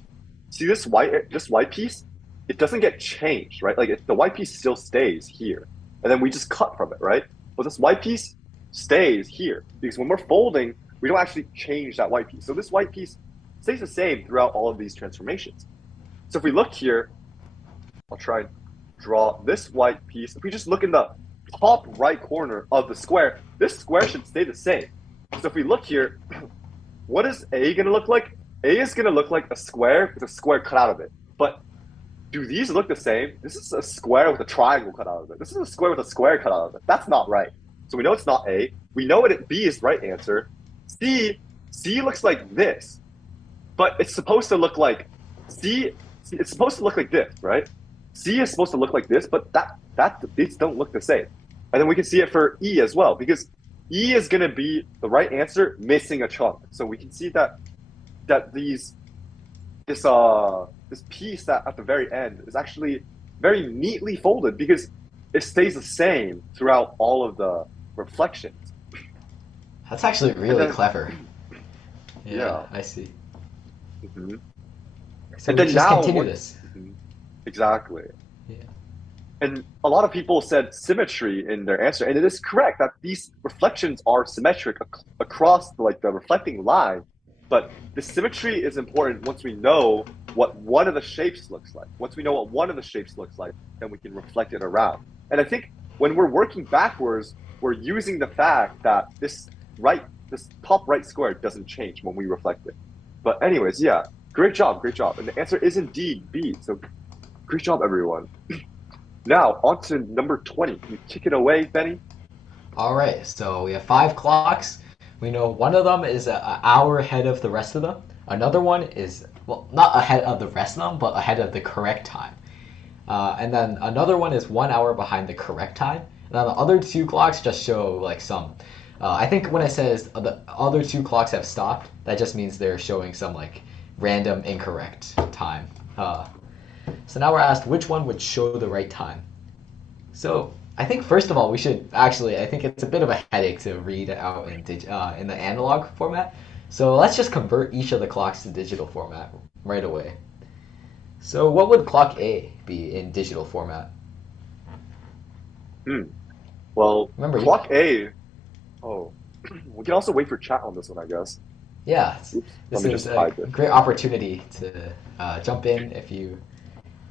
See this white piece? It doesn't get changed, right? Like the white piece still stays here, and then we just cut from it, right? But this white piece stays here because when we're folding, we don't actually change that white piece. So this white piece stays the same throughout all of these transformations. So if we look here, I'll try and draw this white piece. If we just look in the top right corner of the square, this square should stay the same. So if we look here, what is A going to look like? A is going to look like a square with a square cut out of it. But do these look the same? This is a square with a triangle cut out of it. This is a square with a square cut out of it. That's not right. So we know it's not A. We know B is the right answer. C looks like this, but it's supposed to look like it's supposed to look like this, right? C is supposed to look like this, but these don't look the same. And then we can see it for E as well, because E is going to be the right answer missing a chunk. So we can see that this piece that at the very end is actually very neatly folded because it stays the same throughout all of the reflections. That's actually really clever. Yeah, I see. Mm-hmm. So we just continue this. Mm-hmm. Exactly. Yeah. And a lot of people said symmetry in their answer, and it is correct that these reflections are symmetric across the reflecting line. But the symmetry is important once we know what one of the shapes looks like. Once we know what one of the shapes looks like, then we can reflect it around. And I think when we're working backwards, we're using the fact that this top right square doesn't change when we reflect it. But anyways, yeah, great job. And the answer is indeed B. So great job, everyone. Now, on to number 20. Can you kick it away, Benny? All right, so we have 5 clocks. We know one of them is an hour ahead of the rest of them. Another one is, well, not ahead of the rest of them, but ahead of the correct time. And then another one is 1 hour behind the correct time. And then the other 2 clocks just show like some. I think when it says the other 2 clocks have stopped, that just means they're showing some like random incorrect time. So now we're asked which one would show the right time. So I think first of all we should I think it's a bit of a headache to read out in the analog format. So let's just convert each of the clocks to digital format right away. So what would clock A be in digital format? Well, remember, clock A. Oh, we can also wait for chat on this one, I guess. Yeah, this is a great opportunity to jump in if you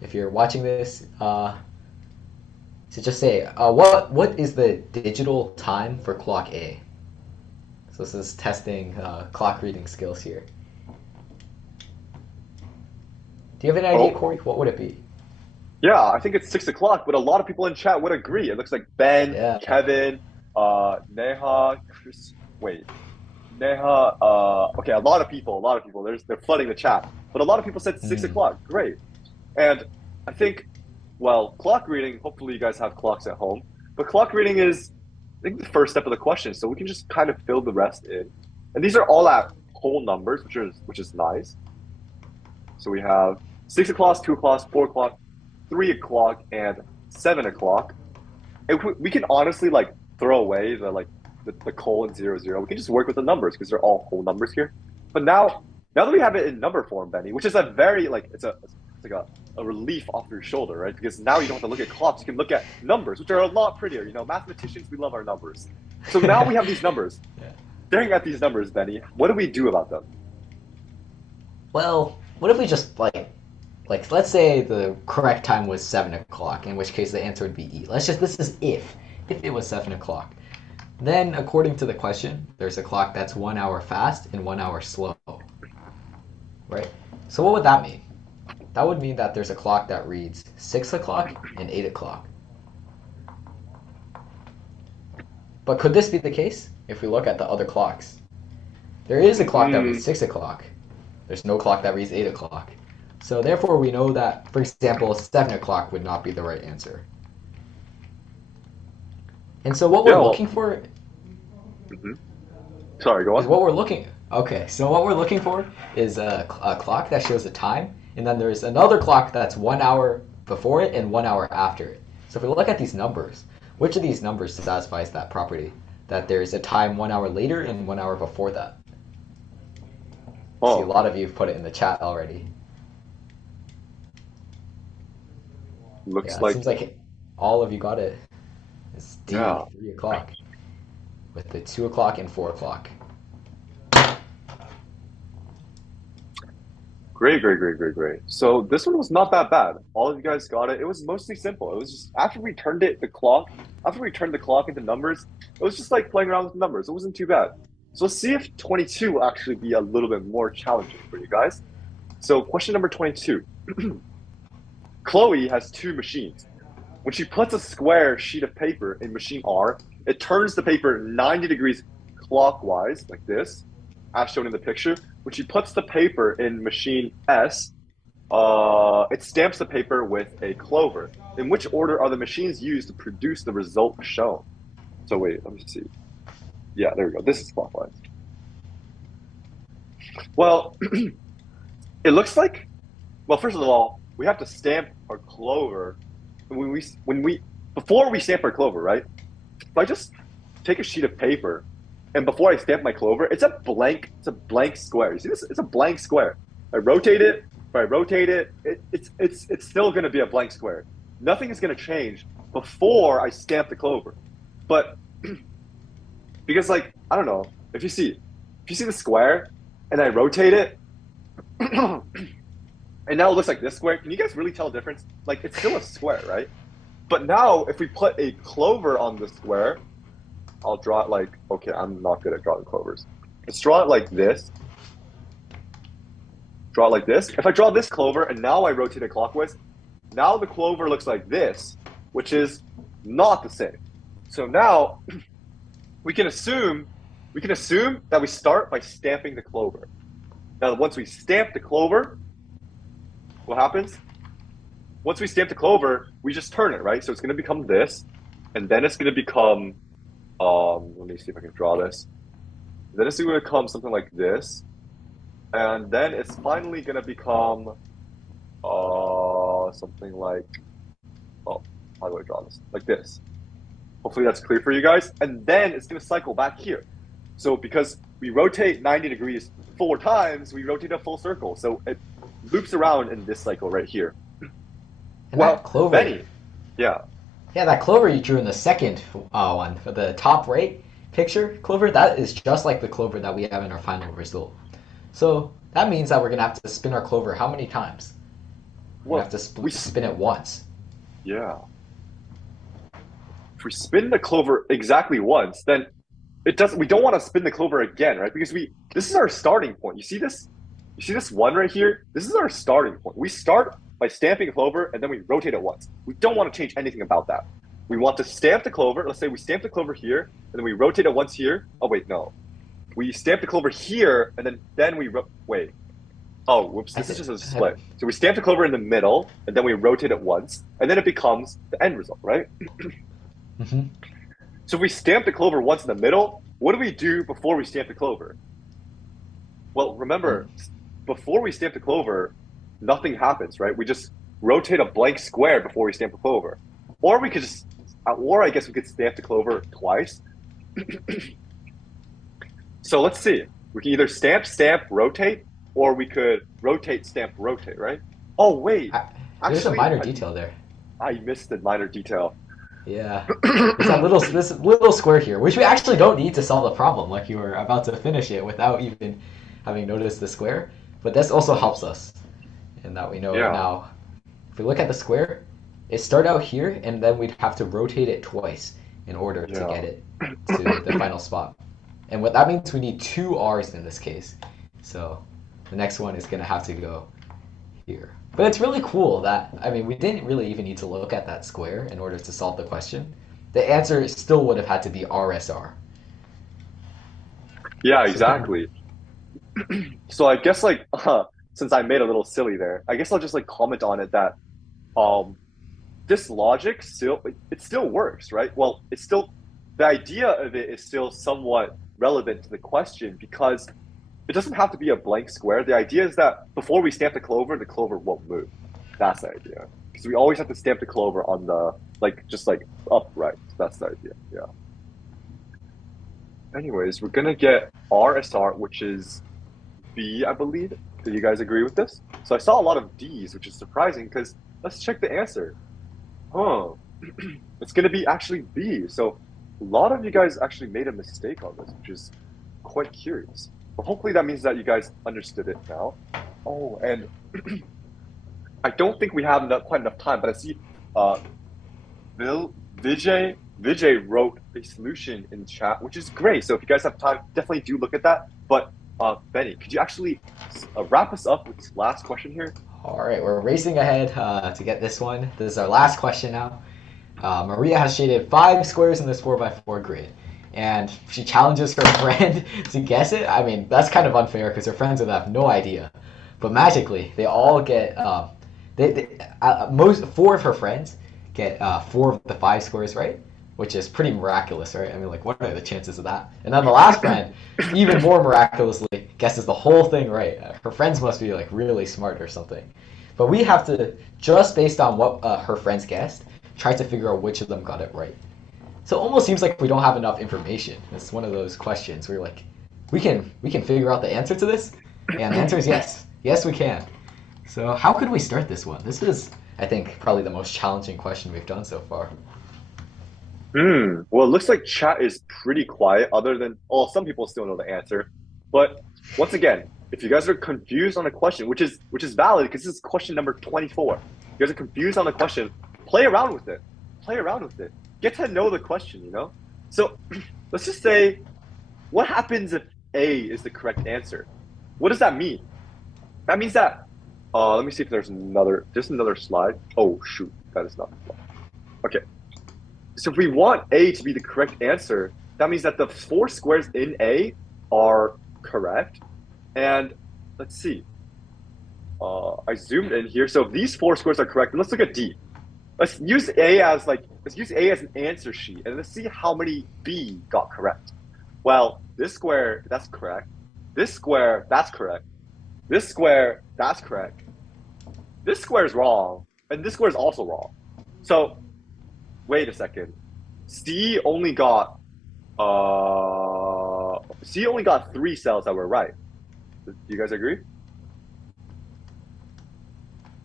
if you're watching this, so just say, what is the digital time for clock A? So this is testing clock reading skills here. Do you have any idea, Oh, Corey? What would it be? yeah, I think it's 6 o'clock, but a lot of people in chat would agree. It looks like Ben, Yeah. Kevin, Neha, Chris. Wait, Neha. Okay, a lot of people. They're flooding the chat, but a lot of people said six Mm. o'clock. Great, and I think, well, clock reading. Hopefully, you guys have clocks at home, but clock reading is, I think, the first step of the question. So we can just kind of fill the rest in, and these are all at whole numbers, which is nice. So we have 6 o'clock, 2 o'clock, 4 o'clock, 3 o'clock, and 7 o'clock. And we can honestly like throw away the colon 00. We can just work with the numbers because they're all whole numbers here. But now that we have it in number form, Benny, which is a very like it's like a relief off your shoulder, right? Because now you don't have to look at clocks. You can look at numbers, which are a lot prettier. You know, mathematicians, we love our numbers. So now we have these numbers. Yeah. Staring at these numbers, Benny, what do we do about them? Well, what if we just like let's say the correct time was 7 o'clock, in which case the answer would be E. This is if it was 7 o'clock. Then according to the question, there's a clock that's 1 hour fast and 1 hour slow. Right? So what would that mean? That would mean that there's a clock that reads 6 o'clock and 8 o'clock. But could this be the case if we look at the other clocks? There is a clock that reads 6 o'clock. There's no clock that reads 8 o'clock. So therefore we know that, for example, 7 o'clock would not be the right answer. And so what we're looking for Mhm. Sorry, go is on. what we're looking. Okay, so what we're looking for is a clock that shows the time, and then there's another clock that's 1 hour before it and 1 hour after it. So if we look at these numbers, which of these numbers satisfies that property? That there's a time 1 hour later and 1 hour before that. See, a lot of you have put it in the chat already. Looks Yeah, it like seems like all of you got it. It's D, yeah. 3 o'clock, with the 2 o'clock and 4 o'clock. Great, great, great, great, great. So this one was not that bad. All of you guys got it. It was mostly simple. It was just after we turned the clock into numbers, it was just like playing around with numbers. It wasn't too bad. So let's see if 22 will actually be a little bit more challenging for you guys. So question number 22. Chloe has two machines. When she puts a square sheet of paper in machine R, it turns the paper 90 degrees clockwise, like this, as shown in the picture. When she puts the paper in machine S, it stamps the paper with a clover. In which order are the machines used to produce the result shown? So wait, let me see. Yeah, there we go. This is clockwise. Well, it looks like, well, first of all, we have to stamp our clover. Before we stamp our clover, right? If I just take a sheet of paper and before I stamp my clover, it's a blank square. You see this? It's a blank square. I rotate it. If I rotate it, it's still going to be a blank square. Nothing is going to change before I stamp the clover. But because like I don't know if you see the square and I rotate it, and now it looks like this square. Can you guys really tell the difference? Like it's still a square, right? But now if we put a clover on the square, I'll draw it like, okay, I'm not good at drawing clovers. Let's draw it like this. Draw it like this. If I draw this clover and now I rotate it clockwise, now the clover looks like this, which is not the same. So now we can assume that we start by stamping the clover. Now, once we stamp the clover, what happens? Once we stamp the clover, we just turn it, right? So it's going to become this, and then it's going to become, let me see if I can draw this. Then it's going to become something like this, and then it's finally going to become something like, oh, how do I draw this? Like this. Hopefully that's clear for you guys. And then it's going to cycle back here. So because we rotate 90 degrees 4 times, we rotate a full circle. So it loops around in this cycle right here. And that clover, Benny, yeah. Yeah, that clover you drew in the second one, for the top right picture clover, that is just like the clover that we have in our final result. So that means that we're going to have to spin our clover how many times? We're gonna well, have to we spin it once. yeah. If we spin the clover exactly once, then it does. We don't want to spin the clover again, right? Because this is our starting point. You see this? You see this one right here? This is our starting point. We start by stamping a clover and then we rotate it once. We don't want to change anything about that. We want to stamp the clover. Let's say we stamp the clover here and then we rotate it once here. Oh wait, no. We stamp the clover here and then we wait. Oh, whoops, this is just a split. So we stamp the clover in the middle, and then we rotate it once, and then it becomes the end result, right? Mm-hmm. So if we stamp the clover once in the middle, what do we do before we stamp the clover? Well, remember, before we stamp the clover, nothing happens, right? We just rotate a blank square before we stamp the clover. Or we could just, or I guess we could stamp the clover twice. So let's see. We can either stamp, stamp, rotate, or we could rotate, stamp, rotate, right? Oh, wait. There's a minor detail there. I missed the minor detail. Yeah. There's this little square here, which we actually don't need to solve the problem, like you were about to finish it without even having noticed the square. But this also helps us in that we know now. If we look at the square, it started out here, and then we'd have to rotate it twice in order to get it to the final spot. And what that means, we need two R's in this case. So the next one is going to have to go here. But it's really cool that, I mean, we didn't really even need to look at that square in order to solve the question. The answer still would have had to be RSR. Yeah, exactly. So I guess since I made a little silly there, I guess I'll just comment on it that this logic still works, right? Well, the idea of it is still somewhat relevant to the question because it doesn't have to be a blank square. The idea is that before we stamp the clover won't move. That's the idea. Because we always have to stamp the clover on the, just upright. That's the idea, yeah. Anyways, we're going to get RSR, which is B, I believe. Do you guys agree with this? So I saw a lot of D's, which is surprising because let's check the answer. Huh. It's going to be actually B. So a lot of you guys actually made a mistake on this, which is quite curious. But hopefully that means that you guys understood it now. Oh, and I don't think we have quite enough time, but I see Vijay wrote a solution in chat, which is great. So if you guys have time, definitely do look at that. But Benny, could you actually wrap us up with this last question here? All right, we're racing ahead to get this one. This is our last question now. Maria has shaded 5 squares in this 4x4 grid. And she challenges her friend to guess it. I mean, that's kind of unfair because her friends would have no idea. But magically, they all get 4 of her friends get 4 of the 5 squares right, which is pretty miraculous, right? I mean, what are the chances of that? And then the last friend, even more miraculously, guesses the whole thing right. Her friends must be really smart or something. But we have to, just based on what her friends guessed, try to figure out which of them got it right. So it almost seems like we don't have enough information. It's one of those questions where we can figure out the answer to this? And the answer is yes. Yes, we can. So how could we start this one? This is, I think, probably the most challenging question we've done so far. Well, it looks like chat is pretty quiet other than, some people still know the answer. But once again, if you guys are confused on a question, which is valid because this is question number 24. If you guys are confused on the question, play around with it. Get to know the question, So let's just say, what happens if A is the correct answer? What does that mean? That means that, let me see if there's another slide. Oh, shoot, that is not the slide. Okay. So if we want A to be the correct answer, that means that the 4 squares in A are correct. And let's see. I zoomed in here. So if these 4 squares are correct, then let's look at D. Let's use A as an answer sheet, and let's see how many B got correct. Well, this square, that's correct. This square, that's correct. This square, that's correct. This square is wrong, and this square is also wrong. So, wait a second. C only got 3 cells that were right. Do you guys agree?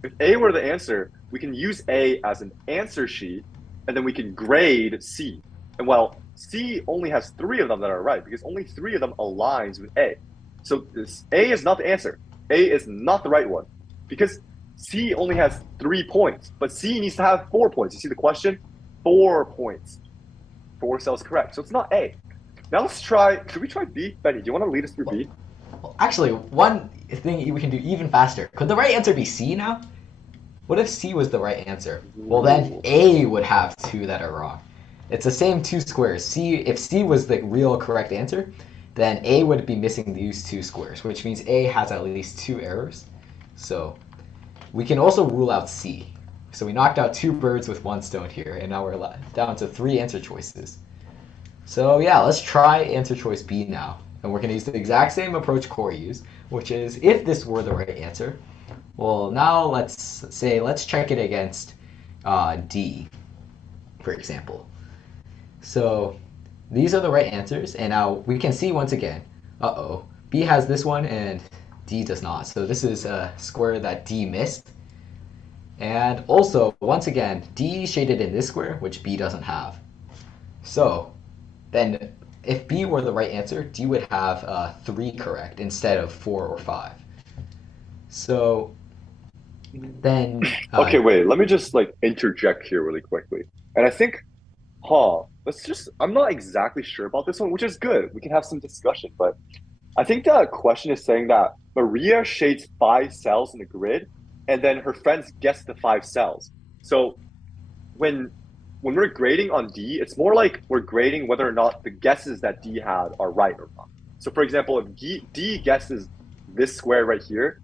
If A were the answer, we can use A as an answer sheet, and then we can grade C. And well, C only has 3 of them that are right, because only 3 of them aligns with A. So A is not the answer. A is not the right one. Because C only has 3 points, but C needs to have 4 points. You see the question? 4 points. 4 cells correct. So it's not A. Now let's try, should we try B? Benny, do you want to lead us through B? Well, actually, one thing we can do even faster. Could the right answer be C now? What if C was the right answer? Well, then A would have 2 that are wrong. It's the same 2 squares. If C was the real correct answer, then A would be missing these 2 squares, which means A has at least 2 errors. So we can also rule out C. So we knocked out 2 birds with 1 stone here, and now we're down to 3 answer choices. So yeah, let's try answer choice B now. And we're going to use the exact same approach Corey used, which is if this were the right answer, well, now let's check it against D, for example. So these are the right answers, and now we can see once again, B has this one and D does not. So this is a square that D missed. And also, once again, D shaded in this square, which B doesn't have. So then if B were the right answer, D would have 3 correct instead of 4 or 5. So then... okay, wait, let me just like interject here really quickly. And I think, I'm not exactly sure about this one, which is good. We can have some discussion, but I think the question is saying that Maria shades 5 cells in the grid, and then her friends guess the 5 cells. So when we're grading on D, it's more like we're grading whether or not the guesses that D had are right or not. So for example, if D guesses this square right here,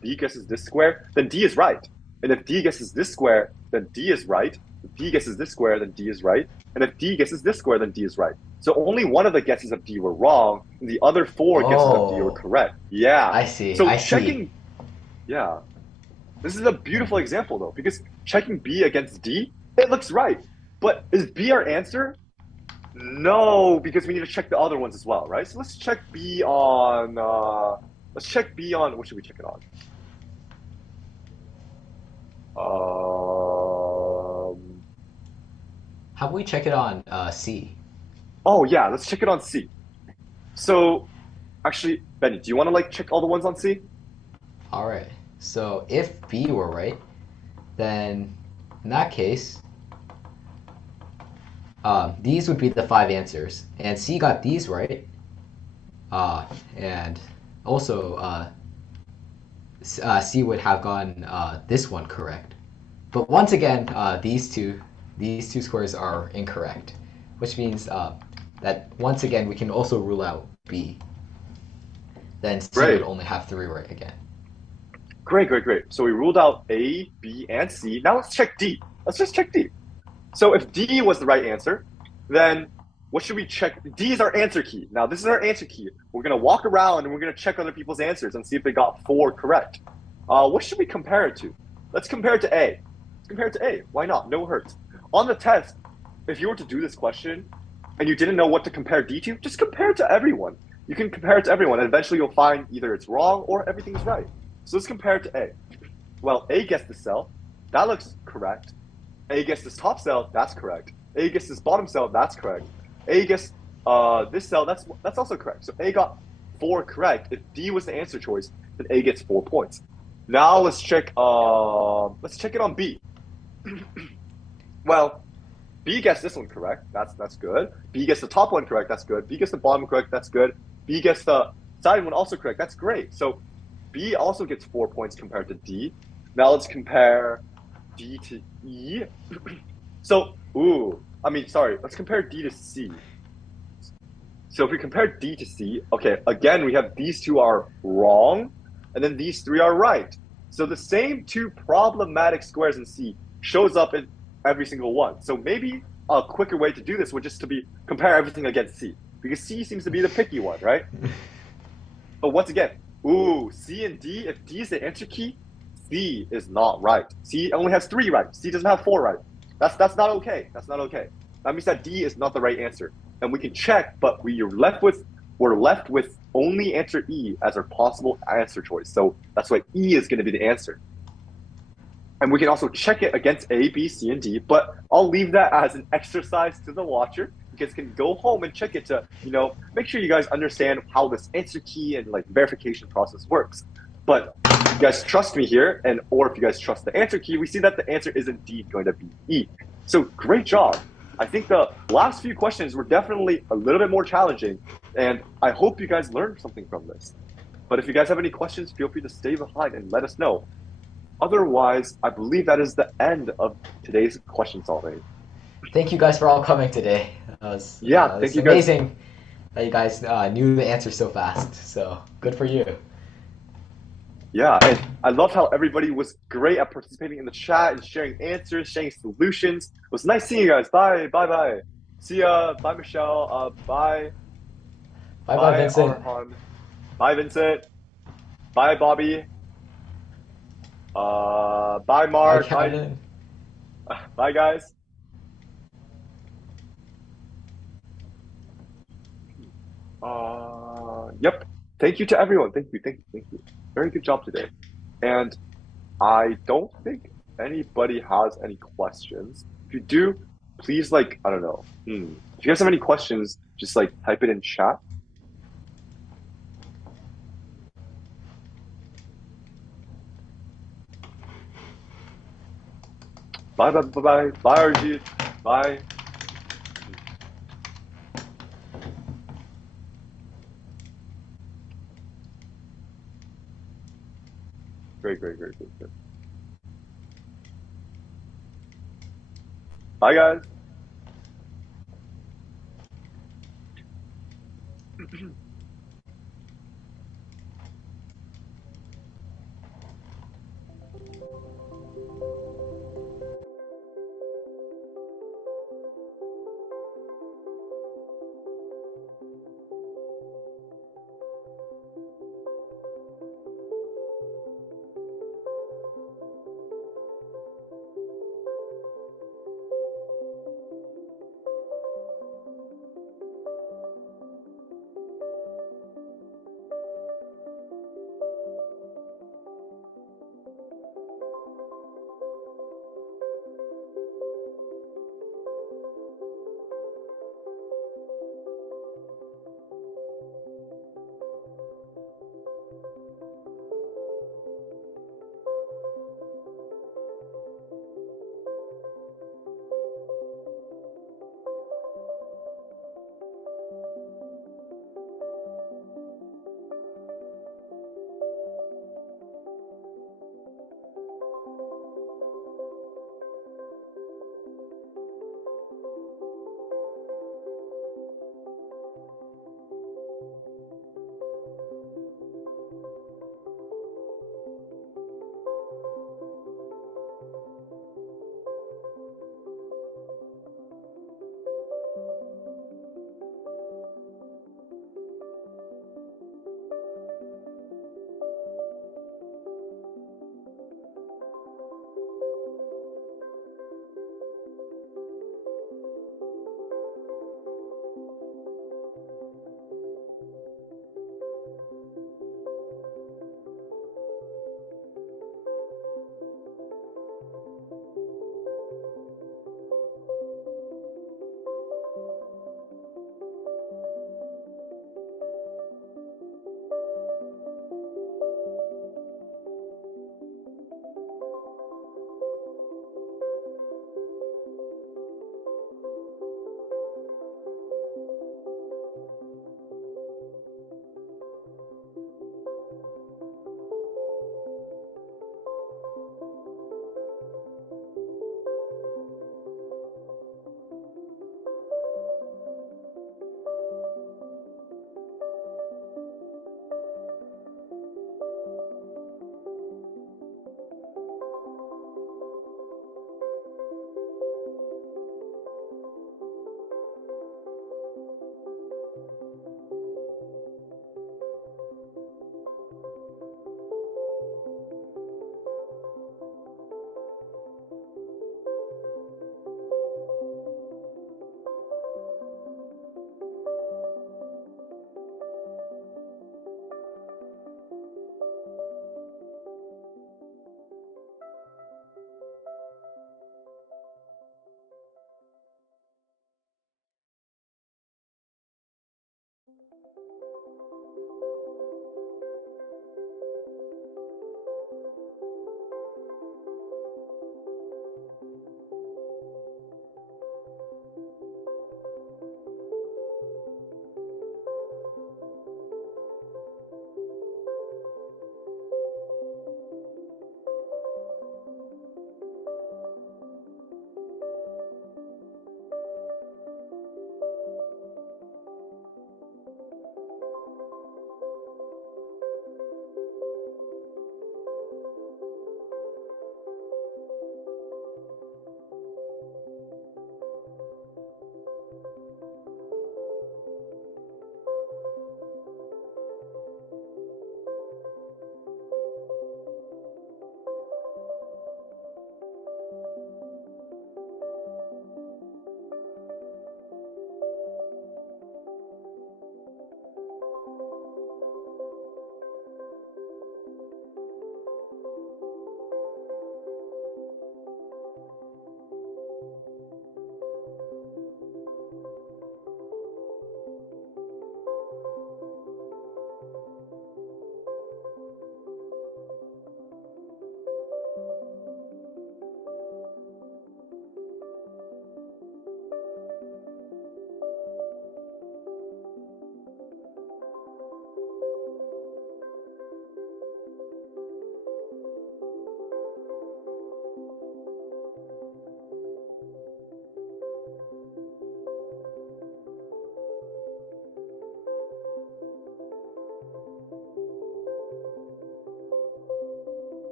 B guesses this square, then D is right. And if D guesses this square, then D is right. If D guesses this square, then D is right. And if D guesses this square, then D is right. So only one of the guesses of D were wrong, and the other 4 guesses of D were correct. Yeah. I see. So checking, yeah. This is a beautiful example though, because checking B against D, it looks right. But is B our answer? No, because we need to check the other ones as well, right? So let's check B on, what should we check it on? How about we check it on C? Oh yeah, let's check it on C. So actually, Benny, do you want to like check all the ones on C? All right. So if B were right, then in that case, these would be the 5 answers, and C got these right, and also C would have gotten this one correct. But once again, these two squares are incorrect, which means that once again we can also rule out B. Then C would only have 3 right again. Great. So we ruled out A, B, and C. Now let's check D. Let's just check D. So if D was the right answer, then what should we check? D is our answer key. Now this is our answer key. We're going to walk around and we're going to check other people's answers and see if they got 4 correct. What should we compare it to? Let's compare it to A. Let's compare it to A. Why not? No hurts. On the test, if you were to do this question and you didn't know what to compare D to, just compare it to everyone. You can compare it to everyone and eventually you'll find either it's wrong or everything's right. So let's compare it to A. Well, A guessed the cell. That looks correct. A guessed this top cell. That's correct. A guessed this bottom cell. That's correct. A guessed this cell. That's also correct. So A got 4 correct. If D was the answer choice, then A gets 4 points. Now let's check. Let's check it on B. Well, B guessed this one correct. That's good. B guessed the top one correct. That's good. B guessed the bottom correct. That's good. B guessed the side one also correct. That's great. So B also gets 4 points compared to D. Now let's compare D to E. Let's compare D to C. So if we compare D to C, okay, again, we have these 2 are wrong, and then these 3 are right. So the same 2 problematic squares in C shows up in every single one. So maybe a quicker way to do this would just to be compare everything against C, because C seems to be the picky one, right? But once again, C and D, if D is the answer key, C is not right. C only has 3 right. C doesn't have 4 right. That's not okay. That's not okay. That means that D is not the right answer. And we can check, but we're left with only answer E as our possible answer choice. So that's why E is going to be the answer. And we can also check it against A, B, C, and D, but I'll leave that as an exercise to the watcher. You guys can go home and check it to, make sure you guys understand how this answer key and like verification process works. But if you guys trust me here, and or if you guys trust the answer key, we see that the answer is indeed going to be E. So great job. I think the last few questions were definitely a little bit more challenging, and I hope you guys learned something from this. But if you guys have any questions, feel free to stay behind and let us know. Otherwise, I believe that is the end of today's question solving. Thank you guys for all coming today. Yeah, thank It's you guys. amazing that you guys knew the answer so fast. So good for you. Yeah, and I love how everybody was great at participating in the chat and sharing answers, sharing solutions. It was nice seeing you guys. Bye, bye, bye. See ya. Bye, Michelle. Bye, Bye bye, bye, Vincent. Arhan. Bye, Vincent. Bye, Bobby. Bye, Bye, Mark. Bye, Kevin. bye, guys. Yep. Thank you to everyone. Thank you, thank you, thank you. Very good job today. And I don't think anybody has any questions. If you do, please I don't know. If you guys have any questions, just type it in chat. Bye bye bye bye. Bye Arjit. Bye. Great, great, great, great, great. Bye guys.